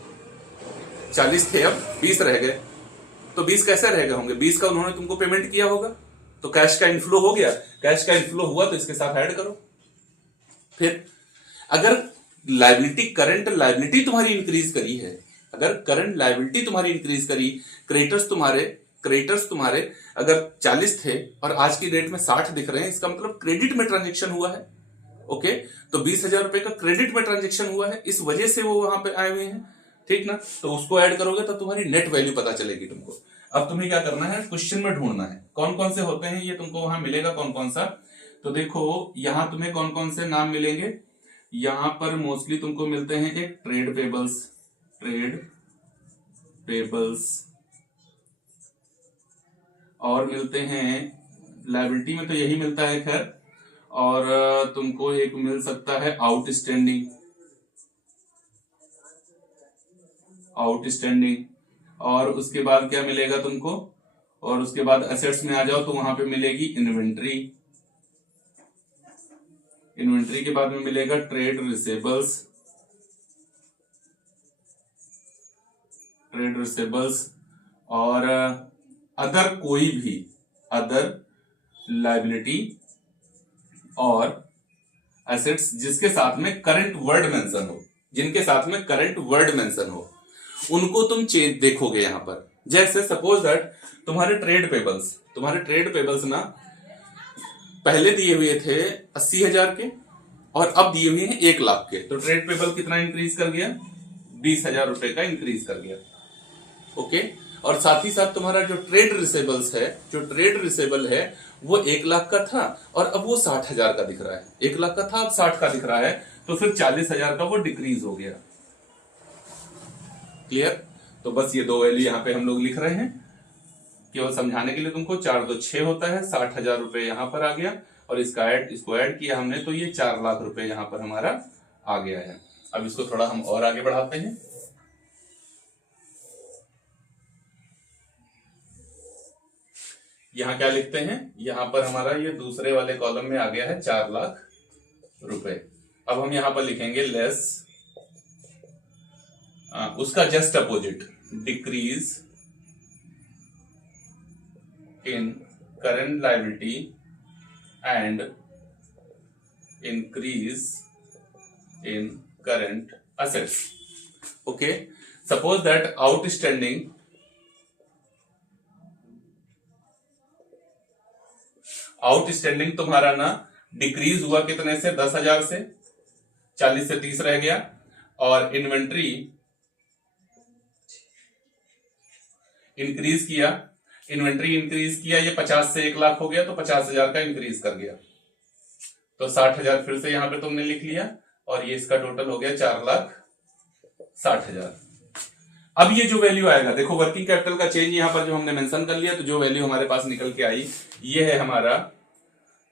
40 थे अब 20 रह गए, तो 20 कैसे रह गए होंगे? 20 का उन्होंने तुमको पेमेंट किया होगा, तो कैश का इनफ्लो हो गया, कैश का इनफ्लो हुआ तो इसके साथ ऐड करो। फिर अगर लायबिलिटी करंट लायबिलिटी तुम्हारी इंक्रीज करी है, अगर करंट लायबिलिटी तुम्हारी इंक्रीज करी, क्रेडिटर्स तुम्हारे अगर 40 थे और आज की डेट में 60 दिख रहे हैं, इसका मतलब क्रेडिट में ट्रांजेक्शन हुआ है। ओके, तो 20,000 रुपए का क्रेडिट में ट्रांजेक्शन हुआ है, इस वजह से वो वहां पे आए हुए हैं, ठीक ना? तो उसको ऐड करोगे तो तुम्हारी नेट वैल्यू पता चलेगी तुमको। अब तुम्हें क्या करना है, क्वेश्चन में ढूंढना है कौन कौन से होते हैं ये, तुमको वहां मिलेगा कौन कौन सा। तो देखो यहां तुम्हें कौन कौन से नाम मिलेंगे, यहां पर मोस्टली तुमको मिलते हैं एक ट्रेड पेबल्स और मिलते हैं लायबिलिटी में तो यही मिलता है खैर, और तुमको एक मिल सकता है आउटस्टैंडिंग, और उसके बाद क्या मिलेगा तुमको, और उसके बाद एसेट्स में आ जाओ तो वहां पे मिलेगी इन्वेंट्री के बाद में मिलेगा ट्रेड रिसेबल्स और अदर कोई भी अदर लायबिलिटी और एसेट्स जिसके साथ में करंट वर्ड मेंशन हो, उनको तुम चेंज देखोगे यहां पर। जैसे सपोज दैट तुम्हारे ट्रेड पेबल्स ना पहले दिए हुए थे 80,000 के और अब दिए हुए हैं 1 लाख के, तो ट्रेड पेबल कितना इंक्रीज कर गया, 20,000 रुपए का इंक्रीज कर गया। ओके, और साथ ही साथ तुम्हारा जो ट्रेड रिसेबल है वो 1 लाख का था और अब वो 60,000 का दिख रहा है, 1 लाख का था अब 60 का दिख रहा है, तो फिर 40,000 का वो डिक्रीज हो गया। क्लियर? तो बस ये 2 वैल्यू यहाँ पे हम लोग लिख रहे हैं केवल समझाने के लिए तुमको। 4 2 6 होता है, 60,000 रुपए यहां पर आ गया और इसको ऐड किया हमने तो ये 4 लाख रुपए यहां पर हमारा आ गया है। अब इसको थोड़ा हम और आगे बढ़ाते हैं। यहां क्या लिखते हैं, यहां पर हमारा ये दूसरे वाले कॉलम में आ गया है 4 लाख रुपए। अब हम यहां पर लिखेंगे लेस उसका just opposite, decrease in current liability and increase in current assets. Okay, suppose that outstanding तुम्हारा ना डिक्रीज हुआ कितने से, 10,000 से, 40 से 30 रह गया, और इन्वेंट्री इंक्रीज किया, ये 50 से 1 लाख हो गया तो 50,000 का इंक्रीज कर गया, तो 60,000 फिर से यहां पे तुमने लिख लिया और ये इसका टोटल हो गया 4,60,000। अब ये जो वैल्यू आएगा, देखो वर्किंग कैपिटल का चेंज यहां पर जो हमने मेंशन कर लिया, तो जो वैल्यू हमारे पास निकल के आई ये है हमारा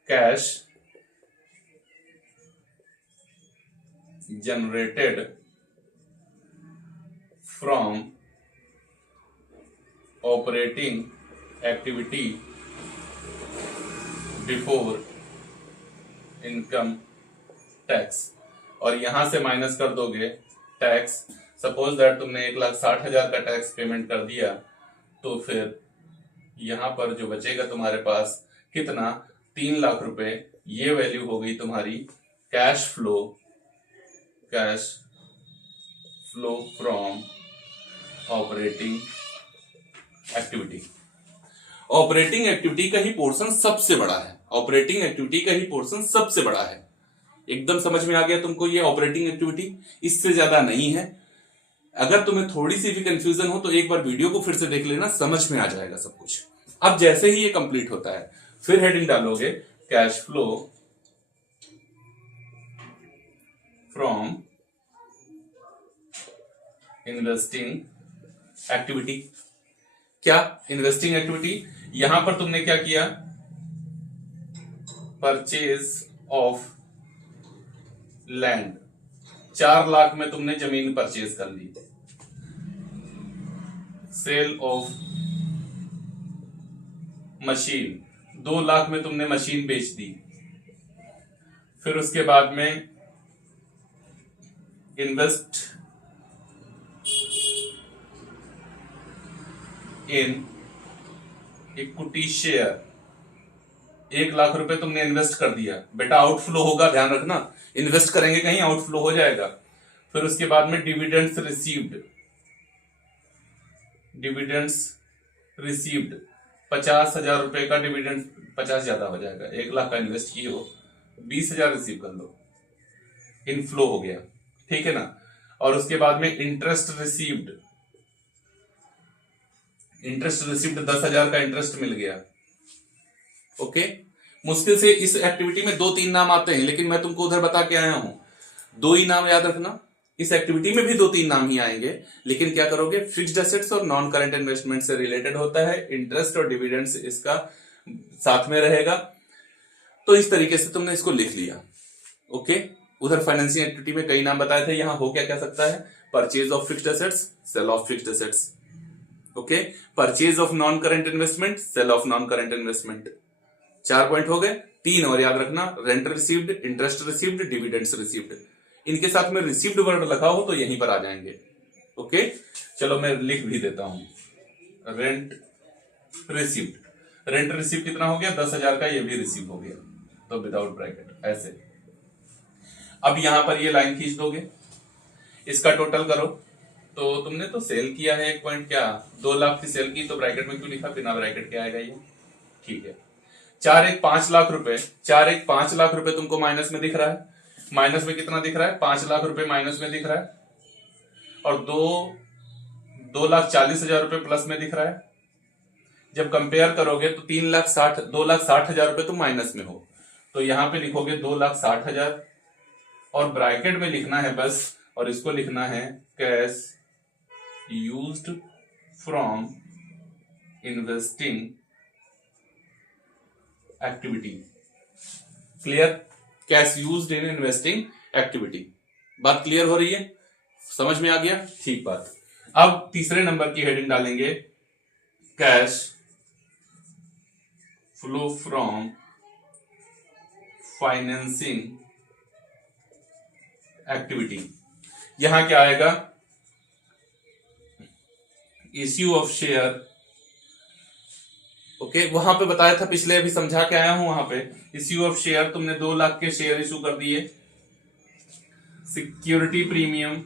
cash generated from operating activity before income tax, और यहां से माइनस कर दोगे टैक्स। सपोज दैट तुमने 1,60,000 का टैक्स पेमेंट कर दिया, तो फिर यहां पर जो बचेगा तुम्हारे पास कितना, 3 लाख रुपए। ये वैल्यू हो गई तुम्हारी cash flow from operating activity. Operating activity का ही पोर्शन सबसे बड़ा है, एकदम समझ में आ गया तुमको ये ऑपरेटिंग एक्टिविटी, इससे ज्यादा नहीं है। अगर तुम्हें थोड़ी सी भी कंफ्यूजन हो तो एक बार वीडियो को फिर से देख लेना, समझ में आ जाएगा सब कुछ। अब जैसे ही ये कंप्लीट होता है फिर हेडिंग डालोगे cash flow from investing activity. क्या इन्वेस्टिंग एक्टिविटी, यहां पर तुमने क्या किया, परचेज ऑफ लैंड, 4 लाख में तुमने जमीन परचेज कर ली। सेल ऑफ मशीन, 2 लाख में तुमने मशीन बेच दी। फिर उसके बाद में invest in equity share, 1 lakh रुपए तुमने इन्वेस्ट कर दिया। बेटा आउटफ्लो होगा, ध्यान रखना, इन्वेस्ट करेंगे कहीं आउटफ्लो हो जाएगा। फिर उसके बाद में डिविडेंड्स रिसीव्ड, डिविडेंड्स रिसीव्ड 50,000 रुपए का डिविडेंड, 50 ज्यादा हो जाएगा, 1 लाख का इन्वेस्ट किए हो, 20,000 रिसीव कर लो, इनफ्लो हो गया, ठीक है ना। और उसके बाद में इंटरेस्ट रिसीव्ड, इंटरेस्ट रिसीव्ड 10,000 का इंटरेस्ट मिल गया। ओके, मुश्किल से इस एक्टिविटी में 2-3 नाम आते हैं, लेकिन मैं तुमको उधर बता के आया हूं, 2 ही नाम याद रखना। इस एक्टिविटी में भी 2-3 नाम ही आएंगे, लेकिन क्या करोगे, फिक्स्ड एसेट्स और नॉन करंट इन्वेस्टमेंट से रिलेटेड होता है, इंटरेस्ट और डिविडेंड्स इसका साथ में रहेगा। तो इस तरीके से तुमने इसको लिख लिया। ओके, उधर फाइनेंसिंग एक्टिविटी में कई नाम बताए थे, यहां हो क्या क्या सकता है, purchase of fixed assets, sale of fixed assets. Okay, purchase of non current investment, sale of non current investment. 4 point हो गए। 3 और याद रखना, rent received, interest received, dividends received. इनके साथ में रिसीव्ड वर्ड लगा हो तो यहीं पर आ जाएंगे। ओके, चलो मैं लिख भी देता हूं, रेंट रिसीव्ड। रेंट रिसीव कितना हो गया, 10,000 का, ये भी रिसीव हो गया, तो विदाउट ब्रैकेट ऐसे। अब यहां पर ये लाइन खींच दोगे, इसका टोटल करो, तो तुमने तो सेल किया है 1 पॉइंट क्या 2 लाख की सेल की, तो ब्रैकेट में क्यों लिखा, बिना ब्रैकेट के आएगा ये, ठीक है। 4-1 5 लाख रुपए, 4-1 5 लाख रुपए तुमको माइनस में दिख रहा है। माइनस में कितना दिख रहा है, 5 लाख रुपए माइनस में दिख रहा है, और 2,40,000 रुपए प्लस में दिख रहा है। जब कंपेयर करोगे तो 2,60,000 रुपए तुम माइनस में हो, तो यहां पे लिखोगे 2,60,000 और ब्रैकेट में लिखना है बस, और इसको लिखना है cash used from investing activity. Clear, cash used in investing activity. बात क्लियर हो रही है, समझ में आ गया, ठीक बात। अब तीसरे नंबर की हेडिंग डालेंगे, cash flow from financing activity. यहां क्या आएगा, इश्यू ऑफ शेयर। ओके, वहां पे बताया था पिछले, अभी समझा के आया हूं, वहां पे इश्यू ऑफ शेयर, तुमने 2 लाख के शेयर इशू कर दिए। Security premium,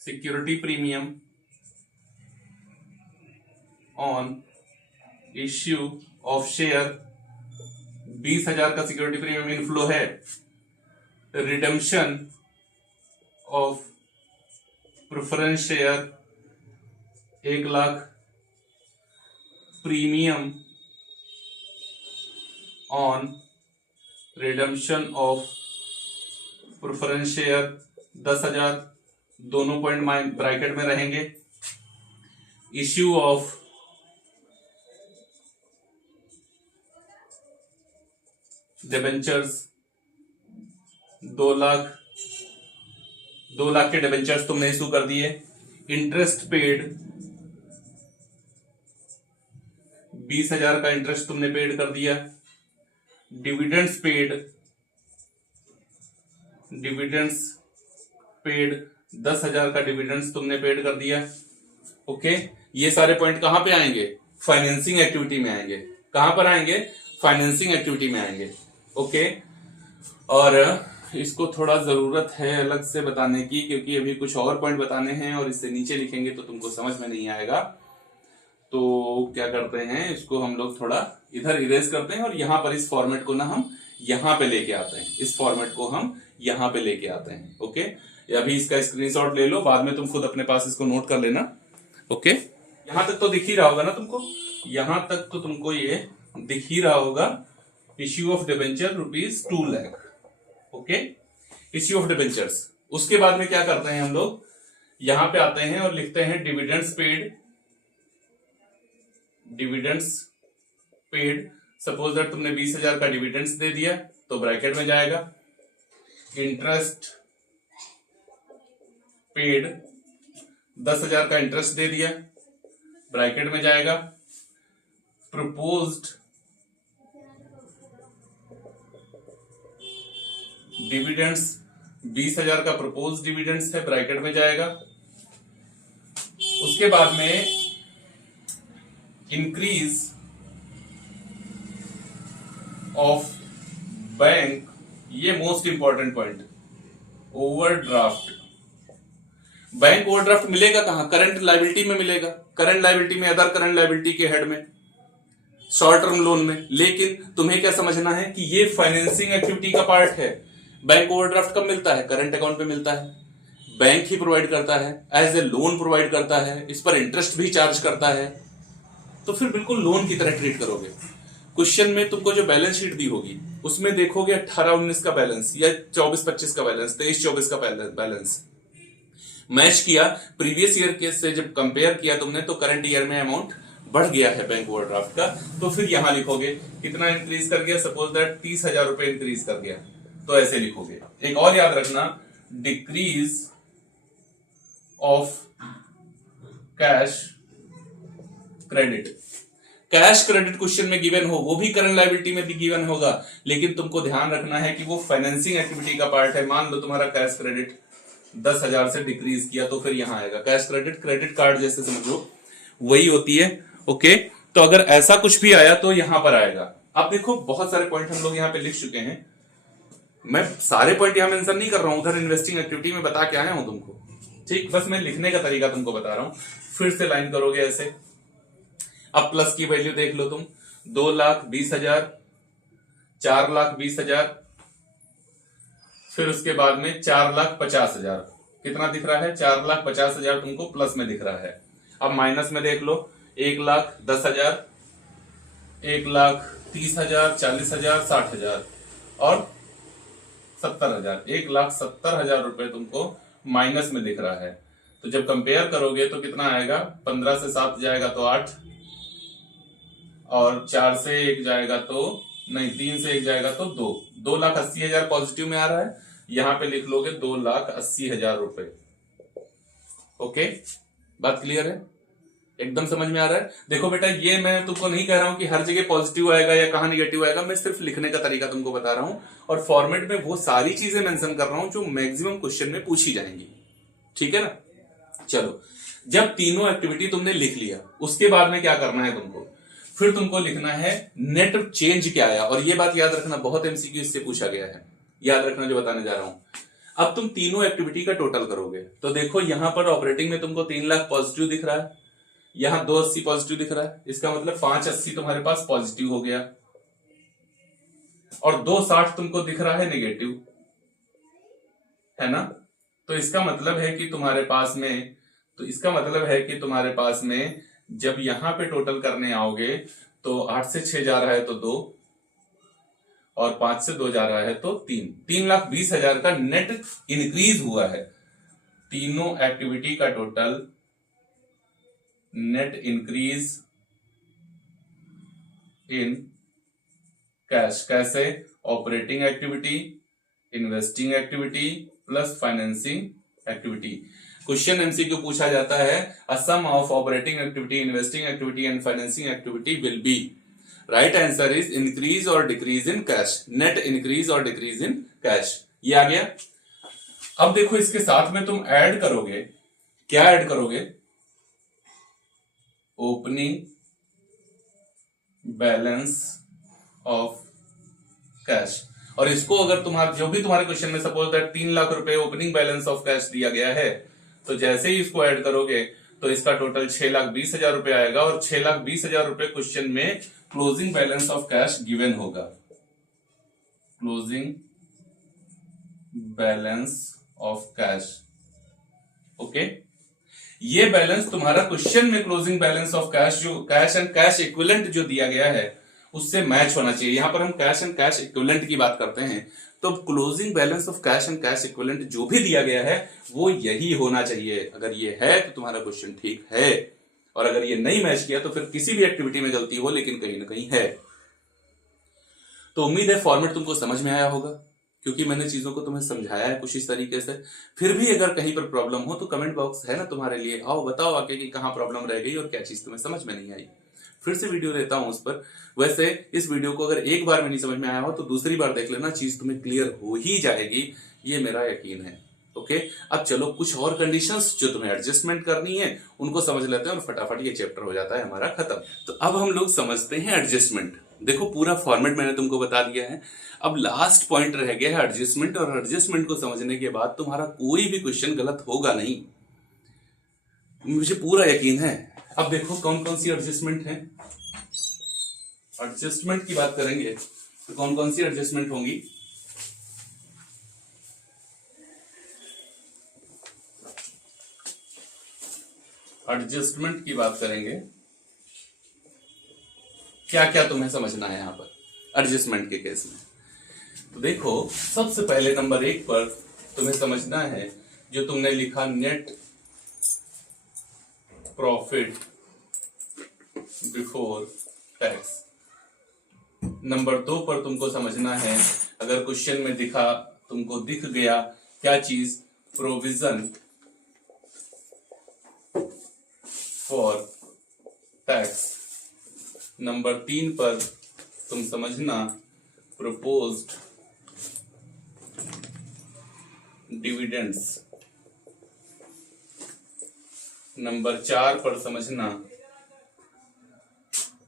security premium on issue of share, 20,000 का सिक्योरिटी प्रीमियम इनफ्लो है। Redemption of preference share 1 lakh, premium on redemption of preference share 10,000, दोनों पॉइंट ब्रैकेट में रहेंगे। Issue of debentures 2 lakh, 2 lakh के डिबेंचर्स तुमने इशू कर दिए। इंटरेस्ट पेड 20,000 का इंटरेस्ट तुमने पेड कर दिया। डिविडेंड्स पेड, डिविडेंड्स पेड 10,000 का डिविडेंड्स तुमने पेड कर दिया। ओके, ये सारे पॉइंट कहां पे आएंगे, फाइनेंसिंग एक्टिविटी में आएंगे। कहां पर आएंगे, फाइनेंसिंग एक्टिविटी में आएंगे। ओके, और इसको थोड़ा जरूरत है अलग से बताने की, क्योंकि अभी कुछ और पॉइंट बताने हैं और इससे नीचे लिखेंगे तो तुमको समझ में नहीं आएगा। तो क्या करते हैं, इसको हम लोग थोड़ा इधर इरेज करते हैं और यहां पर इस फॉर्मेट को ना हम यहां पे लेके आते हैं, इस फॉर्मेट को हम यहां पे लेके आते हैं। ओके, अभी इसका स्क्रीनशॉट ले लो, बाद में तुम खुद अपने पास इसको नोट कर लेना। ओके, यहां तक तो दिख ही रहा होगा ना तुमको, यहां तक तो तुमको ये दिख ही रहा होगा। Issue of debenture ₹2 lakh. Okay, issue of debentures. उसके बाद में क्या करते हैं हम लोग, यहां पे आते हैं और लिखते हैं dividends paid, dividends paid. Suppose that तुमने 20,000 का डिविडेंड्स दे दिया तो ब्रैकेट में जाएगा। इंटरेस्ट पेड 10,000 का इंटरेस्ट दे दिया, ब्रैकेट में जाएगा। प्रपोज्ड डिविडेंड्स, 20,000 का प्रपोज डिविडेंड्स है, ब्रैकेट में जाएगा। उसके बाद में इंक्रीज ऑफ बैंक, ये most important point, overdraft. Bank overdraft मिलेगा कहां? करंट लायबिलिटी में मिलेगा, करंट लायबिलिटी में, अदर करंट लायबिलिटी के हेड में, शॉर्ट टर्म लोन में। लेकिन तुम्हें क्या समझना है कि ये फाइनेंसिंग एक्टिविटी का पार्ट है। बैंक ओवरड्राफ्ट कब मिलता है? करंट अकाउंट पे मिलता है, बैंक ही प्रोवाइड करता है, एज ए लोन प्रोवाइड करता है, इस पर इंटरेस्ट भी चार्ज करता है, तो फिर बिल्कुल लोन की तरह ट्रीट करोगे। क्वेश्चन में तुमको जो बैलेंस शीट दी होगी उसमें देखोगे 18-19 का बैलेंस या 24-25 का बैलेंस, 23-24 का बैलेंस मैच किया प्रीवियस ईयर के से, जब कंपेयर किया तुमने तो करंट ईयर में अमाउंट बढ़ गया है बैंक ओवरड्राफ्ट का, तो फिर यहां लिखोगे कितना इंक्रीज कर गया, सपोज दैट 30,000 रुपए इंक्रीज कर गया, तो ऐसे लिखोगे। एक और याद रखना, decrease of cash credit. Cash credit question में गिवन हो, वो भी करंट लायबिलिटी में भी गिवन होगा, लेकिन तुमको ध्यान रखना है कि वो फाइनेंसिंग एक्टिविटी का पार्ट है। मान लो तुम्हारा कैश क्रेडिट 10,000 से डिक्रीज किया, तो फिर यहां आएगा कैश क्रेडिट, क्रेडिट कार्ड जैसे समझो वही होती है। ओके, तो अगर ऐसा कुछ भी आया तो यहां पर आएगा। अब देखो बहुत सारे पॉइंट हम लोग यहां पे लिख चुके हैं, मैं सारे पॉइंट यहां मेंशन नहीं कर रहा हूं, उधर इन्वेस्टिंग एक्टिविटी में बता के आया हूं तुमको, ठीक, बस मैं लिखने का तरीका तुमको बता रहा हूं। फिर से लाइन करोगे ऐसे। अब प्लस की वैल्यू देख लो तुम, 2,20,000, 4,20,000, फिर उसके बाद में 4,50,000, कितना दिख रहा है? 4,50,000 तुमको प्लस में दिख रहा है। अब माइनस में देख लो, 1,10,000, 1,30,000, 40,000, 60,000 और 70,000, 1,70,000 रुपए तुमको माइनस में दिख रहा है। तो जब कंपेयर करोगे तो कितना आएगा? 15 से 7 जाएगा तो 8, और 4 से 1 जाएगा तो नहीं, 3 से 1 जाएगा तो 2, 2,80,000 पॉजिटिव में आ रहा है। यहां पे लिख लोगे 2,80,000 रुपए। ओके, बात क्लियर है? एकदम समझ में आ रहा है? देखो बेटा, ये मैं तुमको नहीं कह रहा हूं कि हर जगह पॉजिटिव आएगा या कहां निगेटिव आएगा, मैं सिर्फ लिखने का तरीका तुमको बता रहा हूं, और फॉर्मेट में वो सारी चीजें मेंशन कर रहा हूं जो मैक्सिमम क्वेश्चन में पूछी जाएंगी। ठीक है ना? चलो, जब तीनों एक्टिविटी तुमने लिख लिया, उसके बाद में क्या करना है तुमको? फिर तुमको लिखना है नेट चेंज क्या आया। और ये बात याद रखना, बहुत एमसीक्यू इससे पूछा गया है, याद रखना जो बताने जा रहा हूं। अब तुम तीनों एक्टिविटी का टोटल करोगे तो देखो यहां पर ऑपरेटिंग में तुमको 3 लाख पॉजिटिव दिख रहा है, यहां 280 पॉजिटिव दिख रहा है, इसका मतलब 580 तुम्हारे पास पॉजिटिव हो गया, और 260 तुमको दिख रहा है नेगेटिव, है ना? तो इसका मतलब है कि तुम्हारे पास में जब यहां पे टोटल करने आओगे तो 8 से 6 जा रहा है तो 2, और 5 से 2 जा रहा है तो 3, 3,20,000 का नेट इंक्रीज हुआ है। तीनों एक्टिविटी का total net increase in cash. कैसे? Operating activity, investing activity plus financing activity. Question MCQ पूछा जाता है, a sum of operating activity, investing activity and financing activity will be, right answer is increase और decrease in cash, net increase और decrease in cash. ये आ गया। अब देखो इसके साथ में तुम ऐड करोगे, क्या ऐड करोगे? Opening balance of cash. और इसको अगर तुम्हारा जो भी तुम्हारे क्वेश्चन में सपोज दैट 3 लाख रुपए ओपनिंग बैलेंस ऑफ कैश दिया गया है, तो जैसे ही इसको ऐड करोगे तो इसका टोटल 6,20,000 रुपए आएगा, और 6,20,000 रुपए क्वेश्चन में closing balance of cash given होगा। Closing balance of cash. Okay, ये बैलेंस तुम्हारा क्वेश्चन में क्लोजिंग बैलेंस ऑफ कैश, जो कैश एंड कैश इक्विवेलेंट जो दिया गया है उससे मैच होना चाहिए। यहां पर हम कैश एंड कैश इक्विवेलेंट की बात करते हैं, तो closing balance of cash and cash equivalent जो भी दिया गया है वो यही होना चाहिए। अगर ये है तो तुम्हारा क्वेश्चन ठीक है, और अगर ये नहीं मैच किया तो फिर किसी भी एक्टिविटी में गलती हो, लेकिन कहीं ना कहीं है। तो उम्मीद है फॉर्मेट तुमको समझ में आया होगा, क्योंकि मैंने चीजों को तुम्हें समझाया है कुछ इस तरीके से। फिर भी अगर कहीं पर प्रॉब्लम हो तो कमेंट बॉक्स है ना तुम्हारे लिए, आओ बताओ आके कि कहां प्रॉब्लम रह गई और क्या चीज तुम्हें समझ में नहीं आई। फिर से वीडियो देता हूं उस पर। वैसे इस वीडियो को अगर एक बार में नहीं समझ में आया हो तो दूसरी बार देख लेना, चीज तुम्हें क्लियर हो ही जाएगी, ये मेरा यकीन है। ओके, अब चलो कुछ और कंडीशंस जो तुम्हें एडजस्टमेंट करनी है उनको समझ लेते हैं और फटाफट ये चैप्टर हो जाता है हमारा खत्म। तो अब हम लोग समझते हैं एडजस्टमेंट। देखो पूरा फॉर्मेट मैंने तुमको बता दिया है, अब लास्ट पॉइंट रह गया है एडजस्टमेंट, और एडजस्टमेंट को समझने के बाद तुम्हारा कोई भी क्वेश्चन गलत होगा नहीं, मुझे पूरा यकीन है। अब देखो कौन कौन सी एडजस्टमेंट है। एडजस्टमेंट की बात करेंगे तो कौन कौन सी एडजस्टमेंट होंगी। एडजस्टमेंट की बात करेंगे, क्या क्या तुम्हें समझना है यहां पर एडजस्टमेंट के केस में। तो देखो सबसे पहले नंबर 1 पर तुम्हें समझना है जो तुमने लिखा net profit before tax. Number 2 पर तुमको समझना है, अगर क्वेश्चन में तुमको दिख गया क्या चीज, प्रोविजन फॉर टैक्स। नंबर 3 पर तुम समझना प्रपोज्ड डिविडेंड्स। नंबर 4 पर समझना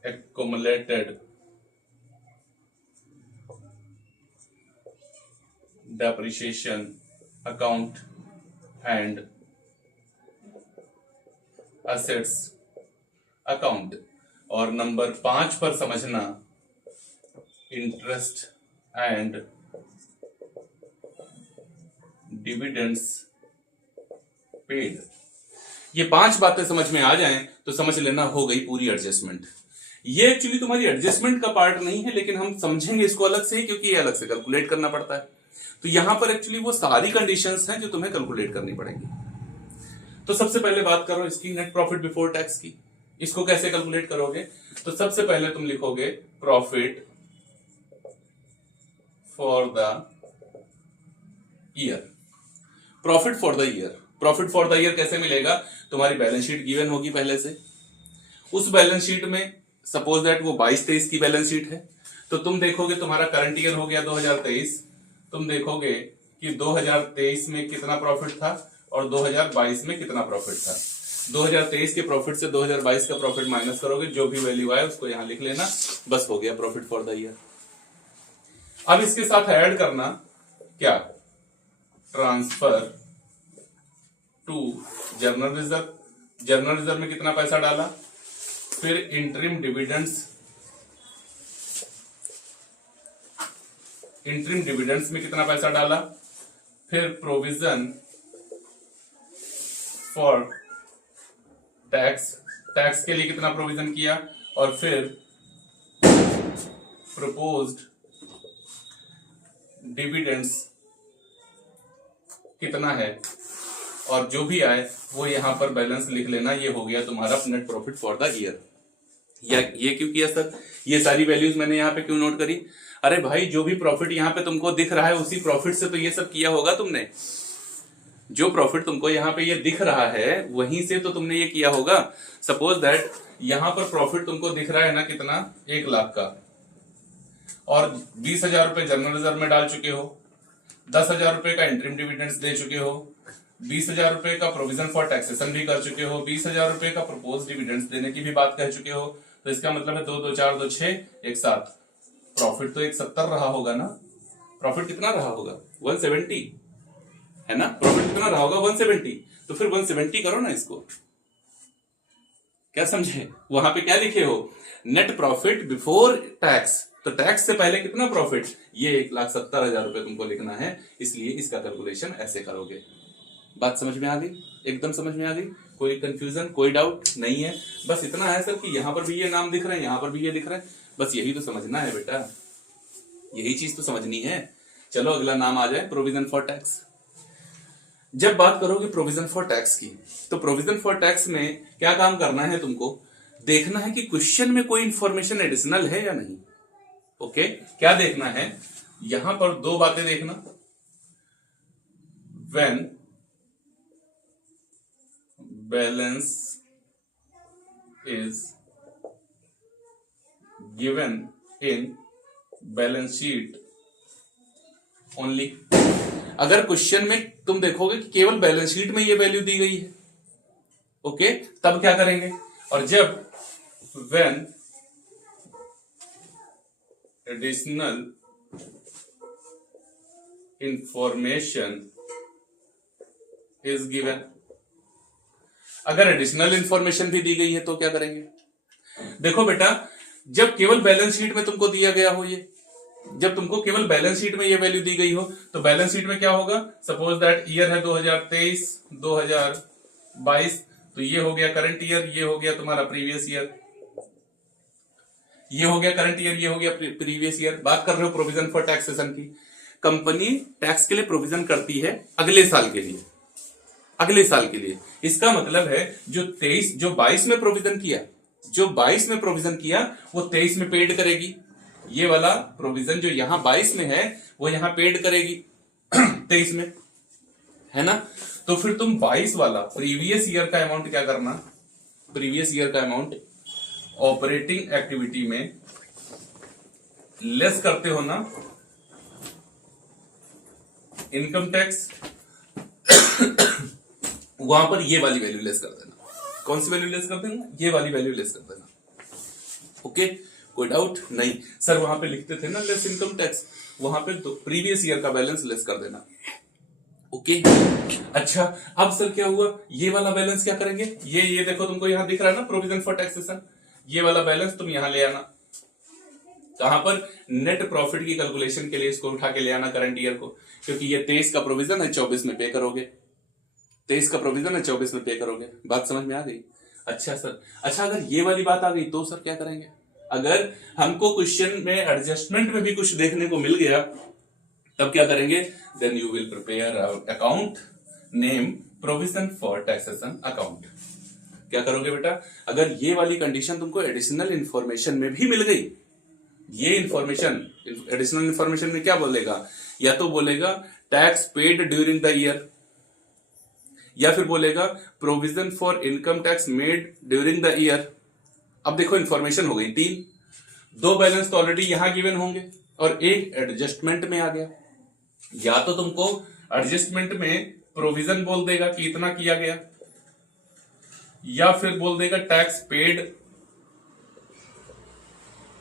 accumulated depreciation account and assets account. और नंबर 5 पर समझना इंटरेस्ट एंड डिविडेंड्स पेड। ये 5 बातें समझ में आ जाएं तो समझ लेना हो गई पूरी एडजस्टमेंट। ये एक्चुअली तुम्हारी एडजस्टमेंट का पार्ट नहीं है, लेकिन हम समझेंगे इसको अलग से ही, क्योंकि ये अलग से कैलकुलेट करना पड़ता है। तो यहां पर एक्चुअली वो सारी कंडीशंस हैं जो तुम्हें कैलकुलेट करनी पड़ेगी। तो सबसे पहले बात करो इसकी नेट प्रॉफिट बिफोर टैक्स की। इसको कैसे कैलकुलेट करोगे, तो सबसे पहले तुम लिखोगे profit for the year. Profit for the year, profit for the year कैसे मिलेगा, तुम्हारी बैलेंस शीट गिवन होगी पहले से, उस बैलेंस शीट में सपोज दैट वो 22-23 की बैलेंस शीट है, तो तुम देखोगे तुम्हारा करंट ईयर हो गया 2023, तुम देखोगे कि 2023 में कितना प्रॉफिट था और 2022 में कितना प्रॉफिट था। 2023 के प्रॉफिट से 2022 का प्रॉफिट माइनस करोगे, जो भी वैल्यू आए उसको यहां लिख लेना, बस हो गया प्रॉफिट फॉर द ईयर। अब इसके साथ ऐड करना क्या, transfer to general reserve. General reserve में कितना पैसा डाला, फिर इंटरिम डिविडेंड्स, इंटरिम डिविडेंड्स में कितना पैसा डाला, फिर प्रोविजन फॉर टैक्स, टैक्स के लिए कितना प्रोविजन किया, और फिर प्रपोज्ड डिविडेंड्स कितना है, और जो भी आए वो यहां पर बैलेंस लिख लेना। ये हो गया तुम्हारा net profit for the year. ये क्यों किया सर, ये सारी वैल्यूज मैंने यहाँ पे क्यों नोट करी, अरे भाई जो भी प्रॉफिट यहाँ पे तुमको दिख रहा है उसी प्रॉफिट से तो ये सब किया होगा तुमने। जो प्रॉफिट तुमको यहाँ पे ये दिख रहा है वहीं से तो तुमने ये किया होगा। सपोज दैट यहाँ पर प्रॉफिट तुमको दिख रहा है ना कितना, 1 लाख का, और 20,000 रुपए जनरल रिजर्व में डाल चुके हो, 10,000 रुपए का इंटरिम डिविडेंड्स दे चुके हो, 20,000 रुपए का प्रोविजन फॉर टैक्सेशन भी कर चुके हो, 20,000 रुपए का प्रपोज डिविडेंड्स देने की भी बात कह चुके हो। तो इसका मतलब है 2 2 4 2 6 एक साथ प्रॉफिट तो 170 रहा होगा ना। प्रॉफिट कितना रहा होगा, 170 है ना। प्रॉफिट कितना रहा होगा, 170। तो फिर 170 करो ना इसको, क्या समझे, वहां पे क्या लिखे हो, नेट प्रॉफिट बिफोर टैक्स, तो टैक्स से पहले कितना प्रॉफिट, ये 1,70,000 रुपए तुमको लिखना है, इसलिए इसका कैलकुलेशन ऐसे करोगे। बात समझ में आ गई, एकदम समझ में आ गई, कोई कंफ्यूजन कोई डाउट नहीं है। बस इतना है सर कि यहां पर भी ये नाम दिख रहे हैं, यहां पर भी ये दिख रहा है, बस यही तो समझना है बेटा, यही चीज तो समझनी है। चलो अगला नाम आ जाए प्रोविजन फॉर टैक्स। जब बात करोगे प्रोविजन फॉर टैक्स की, तो प्रोविजन फॉर टैक्स में क्या काम करना है, तुमको देखना है कि क्वेश्चन में कोई इंफॉर्मेशन एडिशनल है या नहीं। ओके, क्या देखना है, यहां पर 2 बातें देखना, when balance is given in balance sheet only. अगर क्वेश्चन में तुम देखोगे कि केवल बैलेंस शीट में ये वैल्यू दी गई है, ओके, तब क्या करेंगे? और जब when additional information is given, अगर एडिशनल इंफॉर्मेशन भी दी गई है तो क्या करेंगे? देखो बेटा, जब केवल बैलेंस शीट में तुमको दिया गया हो, ये जब तुमको केवल बैलेंस शीट में ये वैल्यू दी गई हो, तो बैलेंस शीट में क्या होगा? सपोज दैट ईयर है 2023 2022, तो ये हो गया करंट ईयर, ये हो गया तुम्हारा प्रीवियस ईयर, ये हो गया करंट ईयर, ये हो गया प्रीवियस ईयर। बात कर रहे हो प्रोविजन फॉर टैक्सेशन की। कंपनी टैक्स के लिए प्रोविजन करती है अगले साल के लिए, अगले साल के लिए। इसका मतलब है जो 22 में प्रोविजन किया, जो 22 में प्रोविजन किया वो 23 में पेड करेगी। ये वाला प्रोविजन जो यहां 22 में है वो यहां पेड करेगी 23 में, है ना? तो फिर तुम 22 वाला प्रीवियस ईयर का अमाउंट क्या करना? प्रीवियस ईयर का अमाउंट ऑपरेटिंग एक्टिविटी में लेस करते हो ना इनकम टैक्स, वहां पर ये वाली वैल्यू लेस कर देना। कौन सी वैल्यू लेस कर देना? ये वाली वैल्यू लेस कर देना। ओके, कोई डाउट नहीं? सर वहां पे लिखते थे ना लेस इनकम टैक्स, वहां पे तो प्रीवियस ईयर का बैलेंस लेस कर देना। ओके, अच्छा, अब सर क्या हुआ? ये वाला बैलेंस क्या करेंगे? ये देखो तुमको यहां दिख रहा है ना प्रोविजन फॉर टैक्सेशन, ये वाला बैलेंस तुम यहां ले आना। कहां पर? नेट प्रॉफिट की कैलकुलेशन के लिए इसको उठा के ले आना करंट ईयर को, क्योंकि ये 23 का प्रोविजन है, 24 में पे करोगे। 23 का प्रोविजन है, 24 में पे करोगे। बात समझ में आ गई? अच्छा सर, अच्छा अगर ये वाली बात आ गई तो सर क्या करेंगे? अगर हमको क्वेश्चन में एडजस्टमेंट में भी कुछ देखने को मिल गया तब क्या करेंगे? Then you will prepare account name provision for taxation account. क्या करोगे बेटा? अगर ये वाली कंडीशन तुमको एडिशनल इंफॉर्मेशन में भी मिल गई, ये इंफॉर्मेशन एडिशनल इंफॉर्मेशन में क्या बोलेगा? या तो बोलेगा tax paid during the year, या फिर बोलेगा provision for income tax made during the year. अब देखो इंफॉर्मेशन हो गई 3, 2 बैलेंस तो ऑलरेडी यहां गिवन होंगे और एक एडजस्टमेंट में आ गया। या तो तुमको एडजस्टमेंट में प्रोविजन बोल देगा कि इतना किया गया, या फिर बोल देगा टैक्स पेड।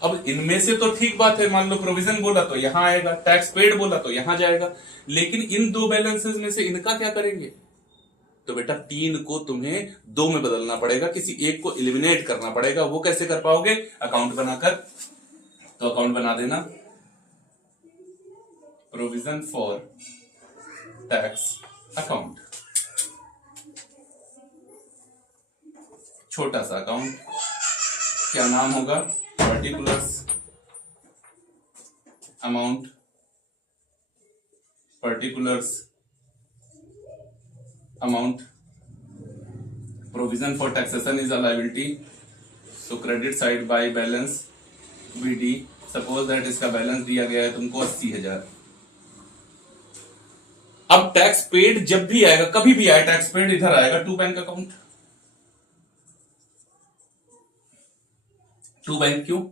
अब इनमें से तो ठीक बात है, मान लो प्रोविजन बोला तो यहां आएगा, टैक्स पेड बोला तो यहां जाएगा, लेकिन इन 2 बैलेंसेस में से इनका क्या करेंगे? तो बेटा 3 को तुम्हें 2 में बदलना पड़ेगा, किसी एक को एलिमिनेट करना पड़ेगा। वो कैसे कर पाओगे? अकाउंट बनाकर। तो अकाउंट बना देना, प्रोविजन फॉर टैक्स अकाउंट, छोटा सा अकाउंट। क्या नाम होगा? Particulars amount, particulars amount, provision for taxation is a liability, so credit side by balance BD। suppose that इसका बैलेंस दिया गया है तुमको 80,000। अब टैक्स पेड जब भी आएगा, कभी भी आए टैक्स पेड, इधर आएगा to bank account. To bank क्यों?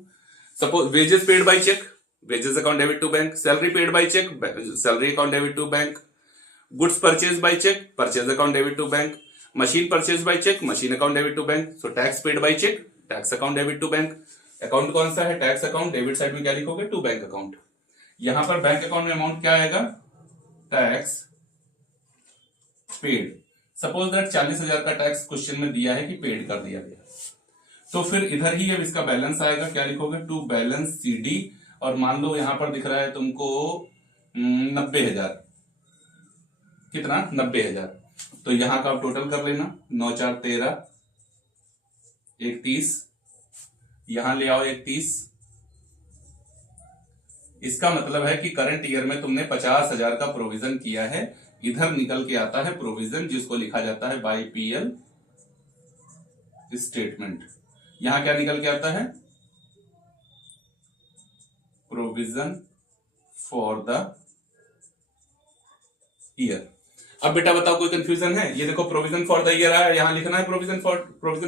Suppose wages paid by cheque, wages account debit to bank, salary paid by cheque, salary account debit to bank, goods purchase by cheque, purchase account debit to bank, machine purchase by cheque, machine account debit to bank. So tax paid by cheque, tax account debit to bank. Account कौन सा है? Tax account. Debit side में क्या लिखोगे? To bank account. यहां पर bank account में amount क्या आएगा? Tax paid. सपोज दैट 40,000 का टैक्स क्वेश्चन में दिया है कि पेड कर दिया गया, तो फिर इधर ही अब इसका बैलेंस आएगा। क्या लिखोगे? To balance CD। और मान लो यहां पर दिख रहा है तुमको 90,000। कितना? 90,000। तो यहां का आप टोटल कर लेना, 9 4 13, 31, यहां ले आओ 31। इसका मतलब है कि करंट ईयर में तुमने 50,000 का प्रोविजन किया है। इधर निकल के आता है प्रोविजन, जिसको लिखा जाता है बाय PL स्टेटमेंट। यहां क्या निकल के आता है? Provision for the year. अब बेटा बताओ कोई कंफ्यूजन है? ये देखो प्रोविजन फॉर द ईयर आया, यहां लिखना है प्रोविजन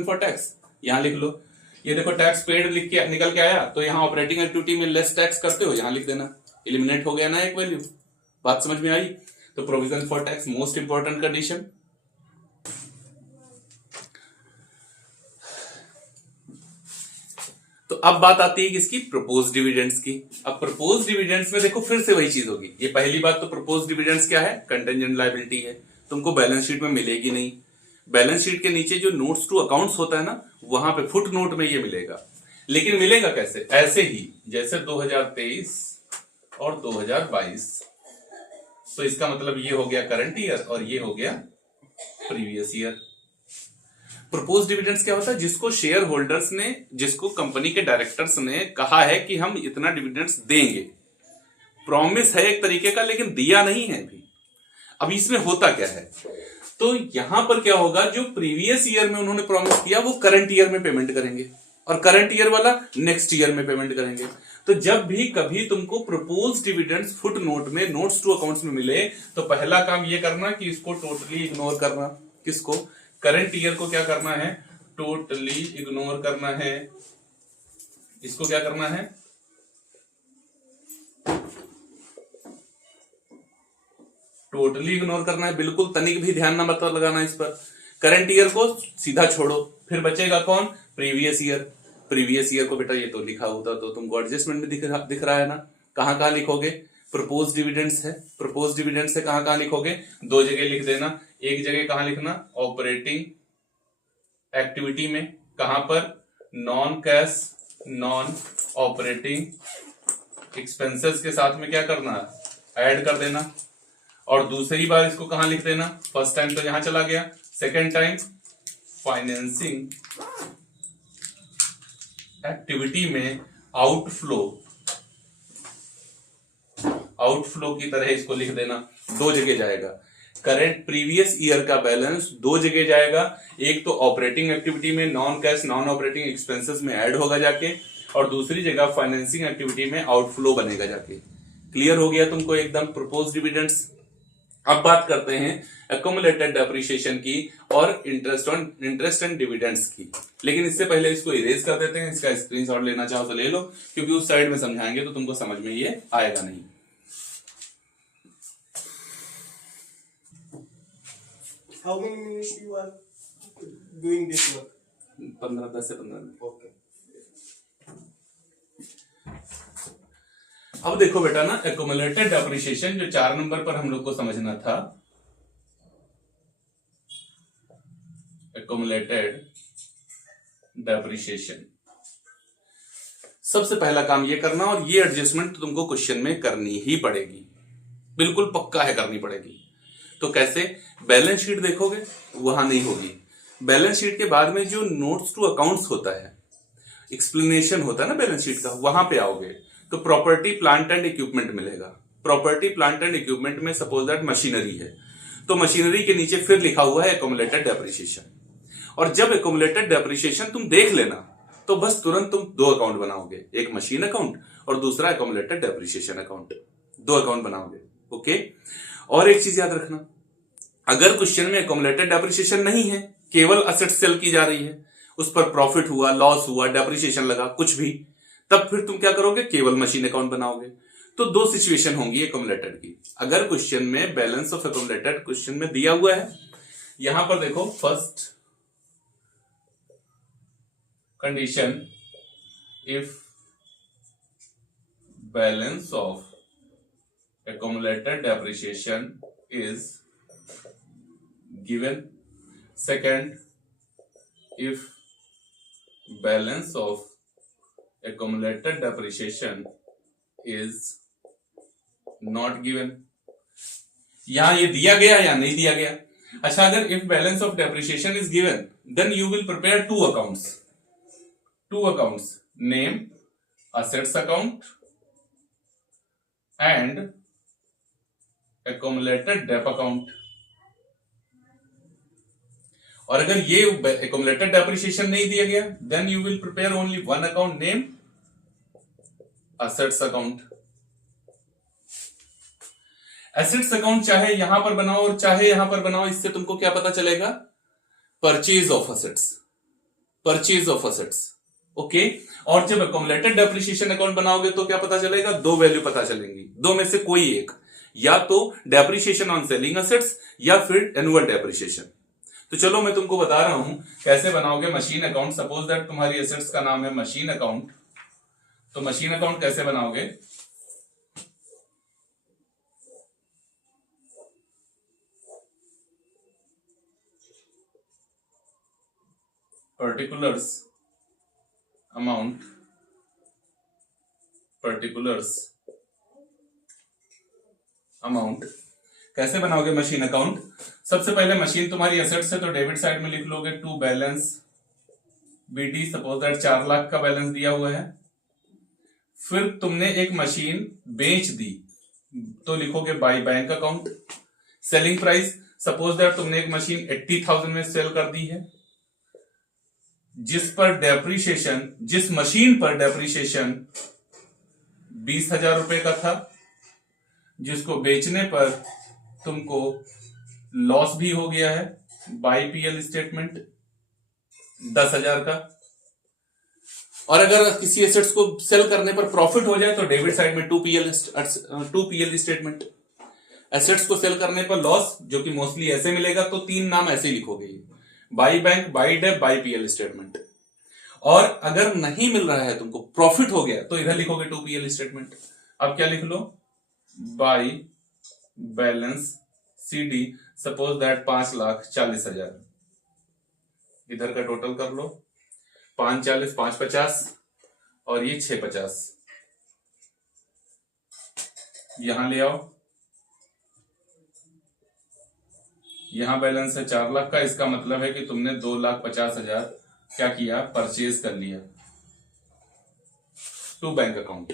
फॉर टैक्स, यहां लिख लो। ये देखो टैक्स पेड लिख के निकल के आया, तो यहाँ ऑपरेटिंग एक्टिविटी में लेस टैक्स करते हो, यहां लिख देना, एलिमिनेट हो गया ना एक वैल्यू। बात समझ में आई? तो provision for tax most important condition. तो अब बात आती है किसकी? प्रपोज डिविडेंड्स की। अब प्रपोज डिविडेंड्स में देखो फिर से वही चीज होगी। ये पहली बात तो प्रपोज डिविडेंड्स क्या है? कंटेंजेंट लायबिलिटी है, तुमको बैलेंस शीट में मिलेगी नहीं। बैलेंस शीट के नीचे जो नोट्स टू अकाउंट्स होता है ना, वहां पे फुट नोट में ये मिलेगा। लेकिन मिलेगा कैसे? ऐसे ही जैसे 2023 और 2022। तो इसका मतलब ये हो गया करंट ईयर और ये हो गया प्रीवियस ईयर। प्रपोज डिविडेंड्स क्या होता है? जिसको शेयर होल्डर्स ने, जिसको कंपनी के डायरेक्टर्स ने कहा है कि हम इतना डिविडेंड्स देंगे, प्रॉमिस है एक तरीके का, लेकिन दिया नहीं है अभी। अब इसमें होता क्या है? तो यहां पर क्या होगा, जो प्रीवियस ईयर में उन्होंने प्रॉमिस किया वो करंट ईयर में पेमेंट करेंगे, और करंट ईयर वाला नेक्स्ट ईयर में पेमेंट करेंगे। तो जब भी कभी तुमको प्रपोज डिविडेंड्स फुट नोट में, नोट्स टू अकाउंट्स में मिले, तो पहला काम ये करना कि इसको टोटली इग्नोर करना। किसको? करंट ईयर को क्या करना है? टोटली इग्नोर करना है। इसको क्या करना है? टोटली इग्नोर करना है, बिल्कुल तनिक भी ध्यान ना मत लगाना इस पर। करंट ईयर को सीधा छोड़ो, फिर बचेगा कौन? Previous year. प्रीवियस ईयर को बेटा ये तो लिखा होता तो तुमको एडजस्टमेंट में दिख रहा है ना। कहां कहां लिखोगे? प्रपोज डिविडेंड्स है, प्रपोज डिविडेंड्स है, कहां कहां लिखोगे? दो जगह लिख देना। एक जगह कहां लिखना? ऑपरेटिंग एक्टिविटी में। कहां पर? Non cash non operating expenses के साथ में क्या करना? ऐड कर देना। और दूसरी बार इसको कहां लिख देना? फर्स्ट टाइम तो यहां चला गया, सेकेंड टाइम फाइनेंसिंग एक्टिविटी में आउटफ्लो की तरह इसको लिख देना। दो जगह जाएगा। करंट प्रीवियस ईयर का बैलेंस दो जगह जाएगा। एक तो ऑपरेटिंग एक्टिविटी में non cash non operating expenses में ऐड होगा जाके, और दूसरी जगह फाइनेंसिंग एक्टिविटी में आउटफ्लो बनेगा जाके। क्लियर हो गया तुमको एकदम प्रपोज डिविडेंड्स? अब बात करते हैं एक्यूमुलेटेड डेप्रिसिएशन की और इंटरेस्ट एंड डिविडेंड्स की। लेकिन इससे पहले इसको इरेज कर देते हैं। इसका स्क्रीनशॉट लेना चाहो तो ले लो, क्योंकि उस साइड में समझाएंगे तो तुमको समझ में ये आएगा नहीं। How many minutes you are doing this work? 10 से 15 मिनट। Okay. अब देखो बेटा ना, एक्यूमुलेटेड डेप्रिसिएशन जो 4 नंबर पर हम लोग को समझना था, एक्यूमुलेटेड डेप्रिसिएशन। सबसे पहला काम ये करना, और ये एडजस्टमेंट तुमको क्वेश्चन में करनी ही पड़ेगी, बिल्कुल पक्का है करनी पड़ेगी। तो कैसे? बैलेंस शीट देखोगे, वहां नहीं होगी। बैलेंस शीट के बाद में जो नोट्स टू अकाउंट्स होता है, एक्सप्लेनेशन होता है ना बैलेंस शीट का, वहां पे आओगे तो प्रॉपर्टी प्लांट एंड इक्विपमेंट मिलेगा। प्रॉपर्टी प्लांट एंड इक्विपमेंट में सपोज दैट मशीनरी है, तो मशीनरी के नीचे फिर लिखा हुआ है एक्यूमुलेटेड डेप्रिसिएशन। और जब एक्यूमुलेटेड डेप्रिसिएशन तुम देख लेना, तो बस तुरंत तुम दो अकाउंट बनाओगे, एक मशीन अकाउंट और दूसरा एक्यूमुलेटेड डेप्रिसिएशन अकाउंट। दो अकाउंट बनाओगे, ओके। और एक चीज याद रखना, अगर क्वेश्चन में एक्यूमुलेटेड डेप्रिसिएशन नहीं है, केवल असेट सेल की जा रही है, उस पर प्रॉफिट हुआ, लॉस हुआ, डेप्रिसिएशन लगा, कुछ भी, तब फिर तुम क्या करोगे? केवल मशीन अकाउंट बनाओगे। तो दो सिचुएशन होंगी एक्यूमुलेटेड की। अगर क्वेश्चन में बैलेंस ऑफ एक्यूमुलेटेड क्वेश्चन में दिया हुआ है, यहां पर देखो first condition, if balance of accumulated depreciation is given. Second, if balance of accumulated depreciation is not given. यहां ये दिया गया या नहीं दिया गया? अच्छा, अगर if balance of depreciation is given, then you will prepare two accounts, name assets account and accumulated debt account। और अगर ये accumulated depreciation नहीं दिया गया, then you will prepare only one account, name assets account। assets account चाहे यहां पर बनाओ और चाहे यहां पर बनाओ, इससे तुमको क्या पता चलेगा? Purchase of assets. ओके। और जब अकोमुलेटेड डेप्रिसिएशन अकाउंट बनाओगे तो क्या पता चलेगा, दो वैल्यू पता चलेंगी, दो में से कोई एक, या तो डेप्रिसिएशन ऑन सेलिंग असेट्स या फिर एनुअल डेप्रिसिएशन। तो चलो मैं तुमको बता रहा हूं कैसे बनाओगे मशीन अकाउंट। सपोज दैट तुम्हारी एसेट्स का नाम है मशीन अकाउंट, तो मशीन अकाउंट कैसे बनाओगे। पर्टिकुलर्स अमाउंट कैसे बनाओगे मशीन अकाउंट। सबसे पहले मशीन तुम्हारी एसेट्स है तो डेबिट साइड में लिख लोगे to balance BD. Suppose that 4 lakh का बैलेंस दिया हुआ है। फिर तुमने एक मशीन बेच दी तो लिखोगे by bank account. Selling price, suppose that तुमने एक मशीन 80,000 में सेल कर दी है, जिस मशीन पर डेप्रिसिएशन 20,000 रुपए का था, जिसको बेचने पर तुमको लॉस भी हो गया है बाय पीएल स्टेटमेंट 10,000 का। और अगर किसी एसेट्स को सेल करने पर प्रॉफिट हो जाए तो डेबिट साइड में 2 पीएल स्टेटमेंट। एसेट्स को सेल करने पर लॉस, जो कि मोस्टली ऐसे मिलेगा, तो 3 नाम ऐसे ही लिखोगे, by bank, by deb, by PL statement. और अगर नहीं मिल रहा है तुमको, प्रॉफिट हो गया, तो इधर लिखोगे 2 पीएल स्टेटमेंट। अब क्या लिख लो, by balance CD. Suppose that 5,40,000, इधर का टोटल कर लो, 5,40, 5,50 और ये 6,50। यहां ले आओ, यहां बैलेंस है 4 लाख का, इसका मतलब है कि तुमने 2,50,000 क्या किया, परचेज कर लिया टू बैंक अकाउंट।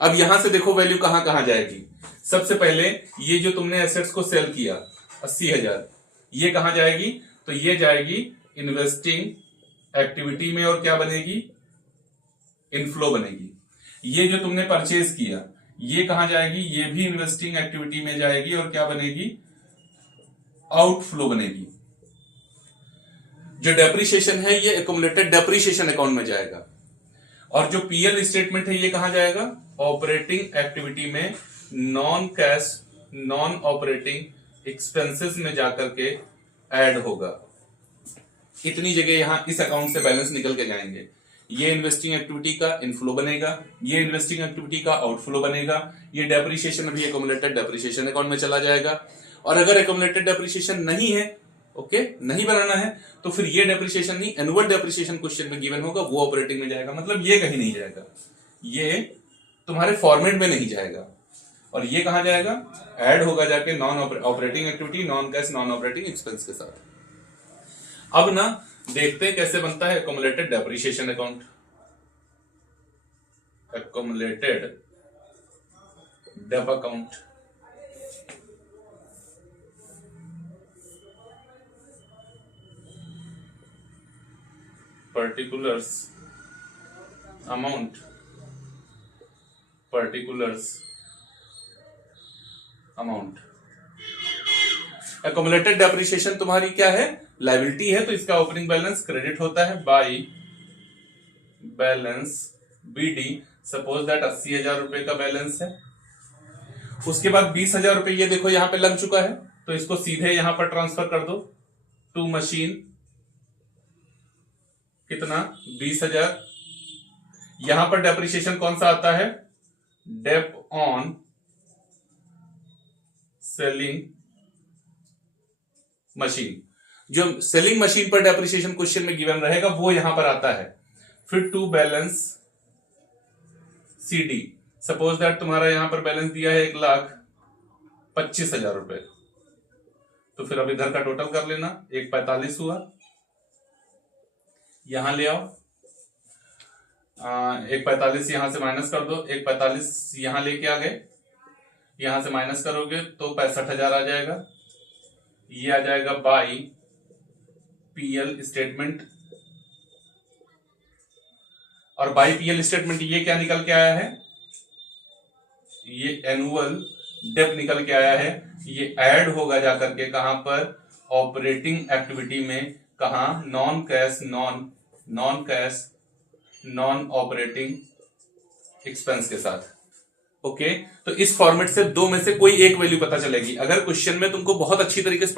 अब यहां से देखो वैल्यू कहां कहां जाएगी। सबसे पहले ये जो तुमने एसेट्स को सेल किया 80,000, ये कहां जाएगी, तो ये जाएगी इन्वेस्टिंग एक्टिविटी में, और क्या बनेगी, इनफ्लो बनेगी। ये जो तुमने परचेज किया ये कहां जाएगी, ये भी इन्वेस्टिंग एक्टिविटी में जाएगी, और क्या बनेगी, आउटफ्लो बनेगी। जो डेप्रिसिएशन है ये एक्युमुलेटेड डेप्रिसिएशन अकाउंट में जाएगा। और जो पीएल स्टेटमेंट है ये कहां जाएगा, ऑपरेटिंग एक्टिविटी में, non cash non operating expenses में जाकर के ऐड होगा। इतनी जगह यहां इस अकाउंट से बैलेंस निकल के जाएंगे। ये इन्वेस्टिंग एक्टिविटी का इनफ्लो बनेगा, ये इन्वेस्टिंग एक्टिविटी का आउटफ्लो बनेगा, ये डेप्रिसिएशन भी एक्युमुलेटेड डेप्रिसिएशन अकाउंट में चला जाएगा। और अगर एक्युमुलेटेड डेप्रिसिएशन नहीं है, ओके, नहीं बनाना है, तो फिर ये डेप्रिसिएशन नहीं, एनुअल डेप्रिसिएशन क्वेश्चन में गिवन होगा, वो ऑपरेटिंग में जाएगा। मतलब ये कहीं नहीं जाएगा, ये तुम्हारे फॉर्मेट में नहीं जाएगा। और ये कहां जाएगा, ऐड होगा जाके non operating activity, non cash non operating expense के साथ। अब ना देखते हैं कैसे बनता है accumulated depreciation account. Accumulated dep account, particulars amount, accumulated depreciation तुम्हारी क्या है, लायबिलिटी है, तो इसका ओपनिंग बैलेंस क्रेडिट होता है by balance BD. Suppose that 80,000 रुपए का बैलेंस है। उसके बाद 20,000 रुपए ये देखो यहां पे लग चुका है, तो इसको सीधे यहां पर ट्रांसफर कर दो टू मशीन। कितना, 20,000। यहां पर डेप्रिसिएशन कौन सा आता है, डेप ऑन सेलिंग मशीन। जो सेलिंग मशीन पर डेप्रिसिएशन क्वेश्चन में गिवन रहेगा वो यहां पर आता है। फिर to balance CD. Suppose that तुम्हारा यहां पर बैलेंस दिया है 1,25,000 रुपए, तो फिर अब इधर का टोटल कर लेना, 1,45 हुआ। यहां ले आओ, 1,45 यहां से माइनस कर दो, 1,45 यहां लेके आ गए, यहां से माइनस करोगे तो 65,000 आ जाएगा। ये आ जाएगा बाई पीएल स्टेटमेंट। और बाई पीएल स्टेटमेंट ये क्या निकल के आया है, ये एनुअल डेप निकल के आया है। ये ऐड होगा जाकर के कहां पर, ऑपरेटिंग एक्टिविटी में। कहां, non cash non operating expense के साथ। ओके तो इस फॉर्मेट से दो में से कोई एक वैल्यू पता चलेगी। अगर क्वेश्चन में तुमको बहुत अच्छी तरीके से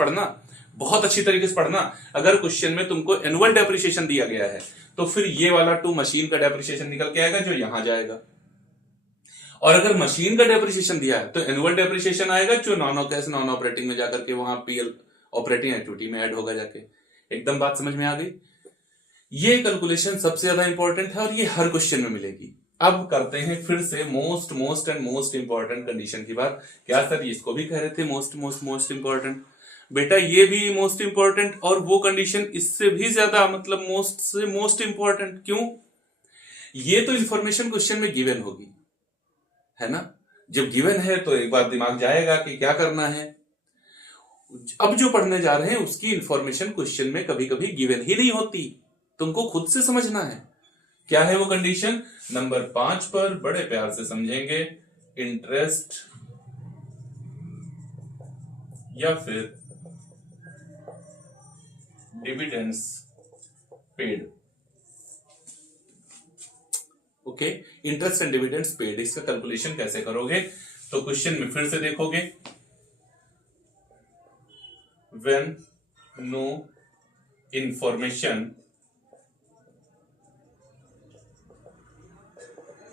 पढ़ना, अगर क्वेश्चन में तुमको एनुअल डेप्रिसिएशन दिया गया है तो फिर ये वाला टू मशीन का डेप्रिसिएशन निकल के आएगा जो यहां जाएगा, और अगर मशीन का डेप्रिसिएशन दिया है तो एनुअल डेप्रिसिएशन आएगा जो नॉन ऑपरेटिंग में जाकर के वहां पीएल ऑपरेटिंग एक्टिविटी में ऐड होगा जाके। एकदम बात समझ में आ गई। ये कैलकुलेशन सबसे ज्यादा इंपॉर्टेंट है और ये हर क्वेश्चन में मिलेगी। अब करते हैं फिर से मोस्ट इंपॉर्टेंट कंडीशन की बात। क्या सर इसको भी कह रहे थे मोस्ट इंपॉर्टेंट? बेटा ये भी मोस्ट इंपॉर्टेंट और वो कंडीशन इससे भी ज्यादा मतलब मोस्ट से मोस्ट इंपॉर्टेंट। क्यों? ये तो इंफॉर्मेशन क्वेश्चन में गिवन होगी, है ना। जब गिवन है तो एक बार दिमाग जाएगा कि क्या करना है। अब जो पढ़ने जा रहे हैं उसकी इंफॉर्मेशन क्वेश्चन में कभी कभी गिवन ही नहीं होती, तुमको खुद से समझना है। क्या है वो कंडीशन? नंबर 5 पर बड़े प्यार से समझेंगे। इंटरेस्ट या फिर dividends paid. Okay, interest and dividends paid, इसका कैलकुलेशन कैसे करोगे? तो क्वेश्चन में फिर से देखोगे, when no information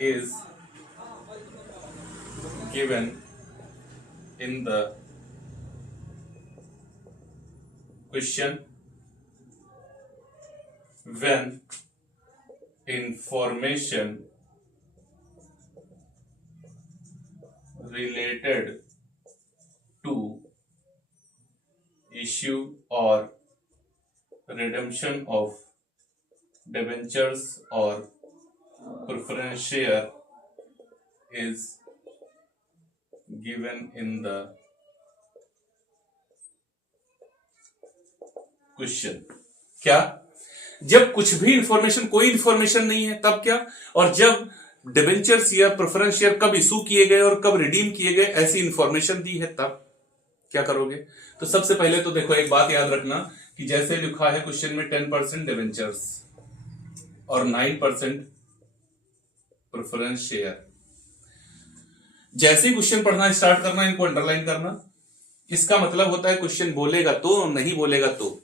is given in the question, when information related to issue or redemption of debentures or preference share is given in the question। क्या? जब कुछ भी इंफॉर्मेशन, कोई इंफॉर्मेशन नहीं है तब क्या, और जब डिबेंचर्स या प्रेफरेंस शेयर कब इशू किए गए और कब रिडीम किए गए ऐसी इंफॉर्मेशन दी है तब क्या करोगे? तो सबसे पहले तो देखो एक बात याद रखना कि जैसे लिखा है क्वेश्चन में 10% डिबेंचर्स और 9% प्रेफरेंस शेयर, जैसे ही क्वेश्चन पढ़ना स्टार्ट करना इनको अंडरलाइन करना। इसका मतलब होता है क्वेश्चन बोलेगा तो, नहीं बोलेगा तो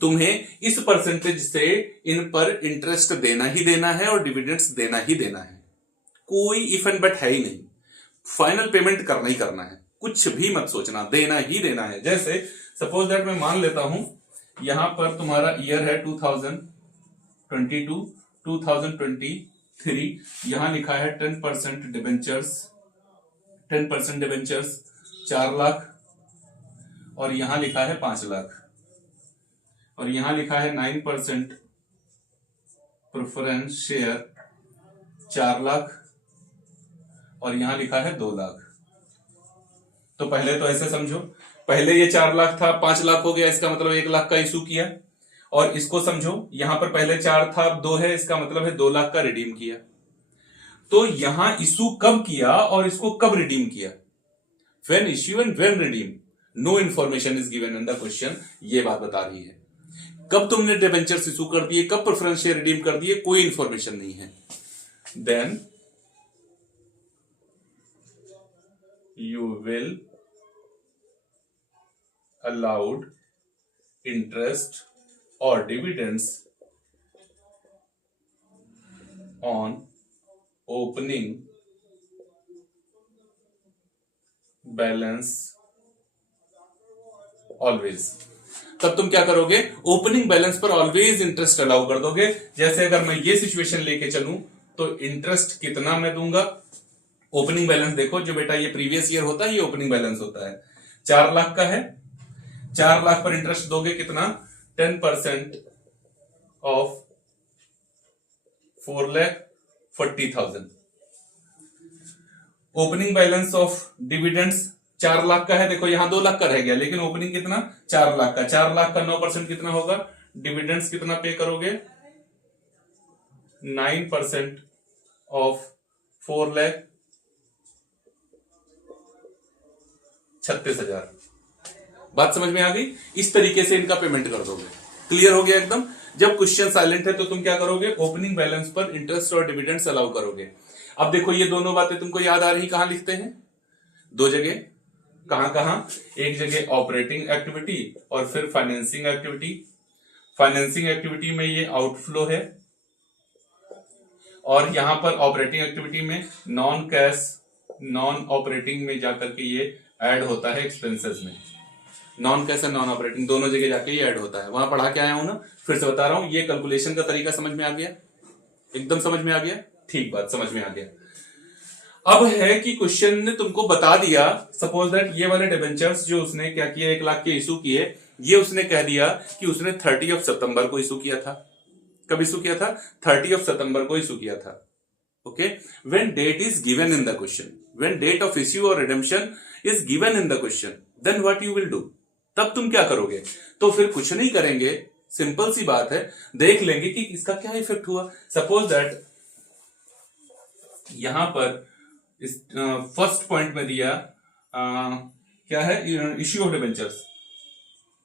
तुम्हें इस परसेंटेज से इन पर इंटरेस्ट देना ही देना है और डिविडेंड्स देना ही देना है। कोई इफ एंड बट है ही नहीं, फाइनल पेमेंट करना ही करना है, कुछ भी मत सोचना, देना ही देना है। जैसे सपोज दैट मैं मान लेता हूं यहां पर तुम्हारा ईयर है 2022 2023, यहां लिखा है 10% डिबेंचर्स 4 लाख, और यहां लिखा है 5 लाख, और यहां लिखा है 9% प्रेफरेंस शेयर 4 लाख, और यहां लिखा है 2 लाख। तो पहले तो ऐसे समझो, पहले ये 4 लाख था 5 लाख हो गया, इसका मतलब 1 लाख का इशू किया। और इसको समझो, यहां पर पहले 4 था अब 2 है, इसका मतलब है 2 लाख का रिडीम किया। तो यहां इशू कब किया और इसको कब रिडीम किया? When issue and when redeem, no information is given in the question, ये बात बता रही है। कब तुमने डिबेंचर्स इशू कर दिए, कब प्रेफरेंस शेयर रिडीम कर दिए, कोई इंफॉर्मेशन नहीं है। Then you will allowed interest or dividends on opening balance always। तब तुम क्या करोगे? ओपनिंग बैलेंस पर ऑलवेज इंटरेस्ट अलाउ कर दोगे। जैसे अगर मैं ये सिचुएशन लेके चलूं तो इंटरेस्ट कितना मैं दूंगा? ओपनिंग बैलेंस देखो, जो बेटा ये प्रीवियस ईयर होता है ये ओपनिंग बैलेंस होता है, 4 लाख का है। 4 लाख पर इंटरेस्ट दोगे कितना? 10% of 4,40,000। Opening balance of dividends 4 lakh का है, देखो यहां 2 लाख का रह गया, लेकिन ओपनिंग कितना? 4 लाख का। 4 लाख का 9% कितना होगा? डिविडेंड्स कितना पे करोगे? 9% ऑफ 4,36,000। बात समझ में आ गई? इस तरीके से इनका पेमेंट कर दोगे। क्लियर हो गया एकदम? जब क्वेश्चन साइलेंट है तो तुम क्या करोगे, ओपनिंग बैलेंस पर इंटरेस्ट और डिविडेंड्स अलाउ करोगे। अब देखो ये दोनों बातें तुमको याद आ रही, कहां लिखते हैं, दो जगह, कहां कहां, एक जगह ऑपरेटिंग एक्टिविटी और फिर फाइनेंसिंग एक्टिविटी। फाइनेंसिंग एक्टिविटी में ये आउटफ्लो है और यहां पर ऑपरेटिंग एक्टिविटी में नॉन कैश, नॉन ऑपरेटिंग में जाकर के ये ऐड होता है एक्सपेंसेस में। नॉन कैश और नॉन ऑपरेटिंग दोनों जगह जाके ये ऐड होता है। वहां पढ़ा के आया हूं ना, फिर से बता रहा हूं। ये कैलकुलेशन का तरीका समझ में आ गया, एकदम समझ में आ गया, ठीक बात, समझ में आ गया। अब है कि क्वेश्चन ने तुमको बता दिया, सपोज दैट ये वाले डिबेंचर्स जो उसने क्या किया, 1 लाख के इशू किए, ये उसने कह दिया कि उसने 30 सितंबर को इशू किया था। कब इशू किया था, 30 सितंबर को इशू किया था। Okay, when date is given in the question, when date of issue और redemption is given in the question, then what you will do, तब तुम क्या करोगे। तो फिर कुछ नहीं करेंगे, सिंपल सी बात है, देख लेंगे कि इसका क्या इफेक्ट हुआ। सपोज दैट यहां पर इस फर्स्ट पॉइंट में दिया क्या है, issue of debentures,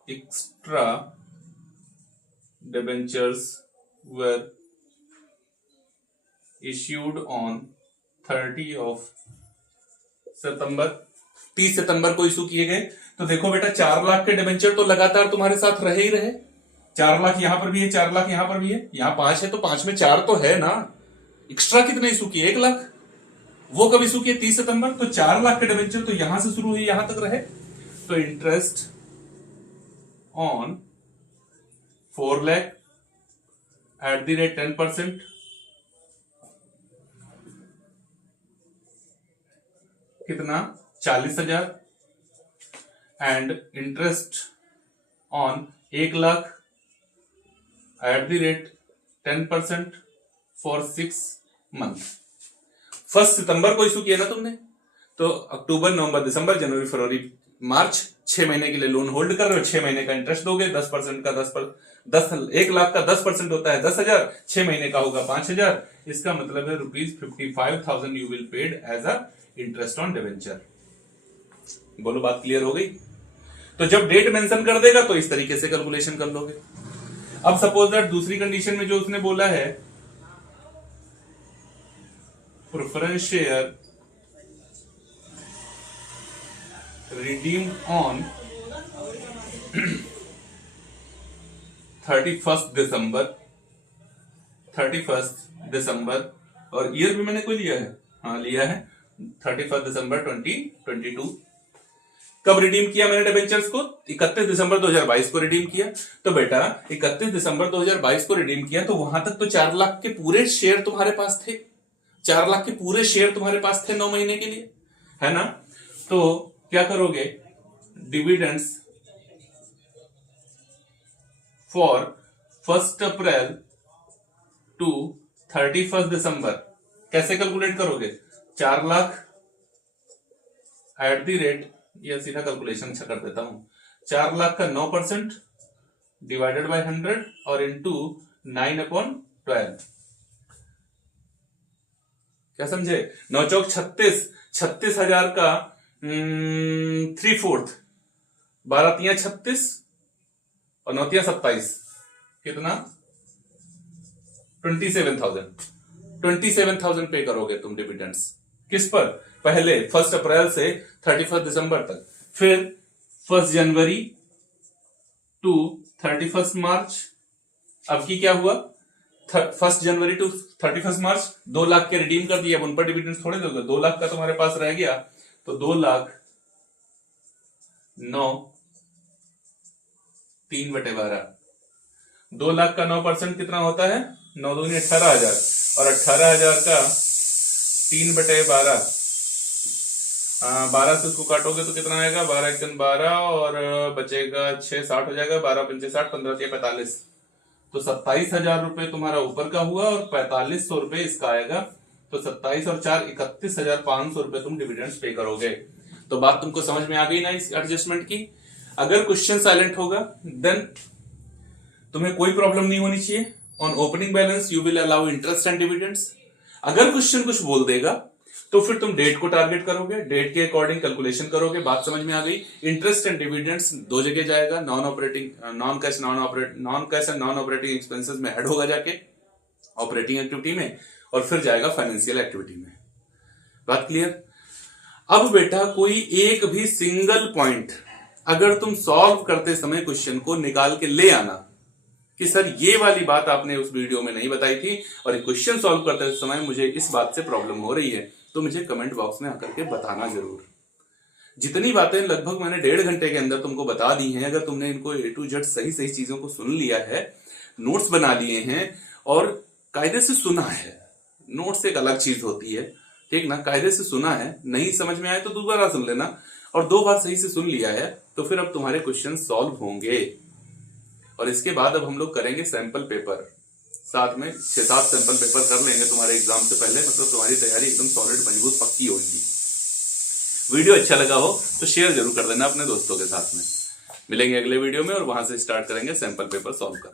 extra debentures were issued on 30 सितंबर, 30 सितंबर को इशू किए गए। तो देखो बेटा 4 लाख के डिबेंचर तो लगातार तुम्हारे साथ रहे ही रहे। 4 लाख यहां पर भी है, 4 लाख यहां पर भी है, यहां 5 है तो 5 में 4 तो है ना। एक्स्ट्रा कितने इशू किए, 1 लाख, वो कब इशू किए, 30 सितंबर। तो 4 लाख के डिबेंचर तो यहां से शुरू हुई यहां तक रहे। तो interest on 4 lakh at the rate 10%, कितना, 40,000, and interest on 1 lakh at the rate 10% for 6 month. 1 सितंबर को इशू किया ना तुमने, तो अक्टूबर, नवंबर, दिसंबर, जनवरी, फरवरी, मार्च, 6 महीने के लिए लोन होल्ड कर रहे हो, 6 महीने का इंटरेस्ट दोगे, 10% का 1 लाख का 10% होता है 10,000, 6 महीने का होगा 5,000। इसका मतलब है ₹55,000 you will paid as a interest on debenture. बोलो बात क्लियर हो गई। तो जब डेट मेंशन कर देगा तो इस तरीके से कैलकुलेशन कर लोगे। अब सपोज दैट दूसरी कंडीशन में जो उसने बोला है, प्रेफरेंस शेयर रिडीम ऑन 31 दिसंबर, और ईयर भी मैंने कोई लिया है, हाँ लिया है, 31 दिसंबर 2022। कब रिडीम किया मैंने डिबेंचर्स को, 31 दिसंबर 2022 को रिडीम किया। तो बेटा 31 दिसंबर 2022 को रिडीम किया, तो वहां तक तो 4 लाख के पूरे शेयर तुम्हारे पास थे, 4 लाख के पूरे शेयर तुम्हारे पास थे 9 महीने के लिए, है ना। तो क्या करोगे, डिविडेंड्स फॉर 1 अप्रैल टू 31 दिसंबर कैसे कैलकुलेट करोगे, 4 लाख एट द रेट, यह सीधा कैलकुलेशन अच्छा कर देता हूं, 4 लाख का 9% डिवाइडेड बाय 100 और इंटू 9/12। क्या समझे, 9 चौक 36, 36,000 का 3/4, 12 तियां 36 और 9 तियां 27, कितना 27,000 पे करोगे तुम डिविडेंड्स। किस पर, पहले 1 अप्रैल से 31 दिसंबर तक, फिर 1 जनवरी टू 31 मार्च। अब की क्या हुआ, 1 जनवरी टू 31 मार्च 2 लाख के रिडीम कर दिया, अब उन पर डिविडेंड्स थोड़े दोगे, 2 लाख का तुम्हारे पास रह गया, तो 2 लाख 9 3/12, 2 लाख का 9% कितना होता है, 9 दूनी 18,000, और 18,000 का 3/12, 12 से उसको काटोगे तो कितना आएगा, 12 एक 12 और बचेगा 6, 60 हो जाएगा, 12 पंचे 60, 15 45, तो 27,000 रुपए तुम्हारा ऊपर का हुआ और 4500 रुपए इसका आएगा। तो 27 और 4 31,500 रुपए तुम डिविडेंड्स पे करोगे। तो बात तुमको समझ में आ गई ना इस एडजस्टमेंट की। अगर क्वेश्चन साइलेंट होगा देन तुम्हें कोई प्रॉब्लम नहीं होनी चाहिए। On opening balance you will allow interest and dividends. अगर क्वेश्चन कुछ बोल देगा तो फिर तुम डेट को टारगेट करोगे, डेट के अकॉर्डिंग कैलकुलेशन करोगे। बात समझ में आ गई। इंटरेस्ट एंड डिविडेंड्स दो जगह जाएगा, non cash and non operating expenses में ऐड होगा जाके ऑपरेटिंग एक्टिविटी में, और फिर जाएगा फाइनेंशियल एक्टिविटी में। बात क्लियर। अब बेटा कोई एक भी सिंगल पॉइंट अगर तुम सॉल्व करते समय क्वेश्चन को निकाल के ले आना कि सर ये वाली बात आपने उस वीडियो में नहीं बताई थी और क्वेश्चन सॉल्व करते समय मुझे इस बात से प्रॉब्लम हो रही है, तो मुझे कमेंट बॉक्स में आकर के बताना जरूर। जितनी बातें लगभग मैंने 1.5 घंटे के अंदर तुमको बता दी हैं, अगर तुमने इनको A to Z सही सही चीजों को सुन लिया है, नोट्स बना लिए हैं और कायदे से सुना है, नोट्स एक अलग चीज होती है, ठीक ना, कायदे से सुना है, नहीं समझ में आए तो दोबारा सुन लेना, और 2 बार सही से सुन लिया है तो फिर अब तुम्हारे क्वेश्चन सॉल्व होंगे। और इसके बाद अब हम लोग करेंगे सैंपल पेपर, साथ में 6-7 सैंपल पेपर कर लेंगे तुम्हारे एग्जाम से पहले, मतलब तुम्हारी तैयारी एकदम सॉलिड मजबूत पक्की होगी। वीडियो अच्छा लगा हो तो शेयर जरूर कर देना अपने दोस्तों के साथ में। मिलेंगे अगले वीडियो में और वहां से स्टार्ट करेंगे सैंपल पेपर सॉल्व करना।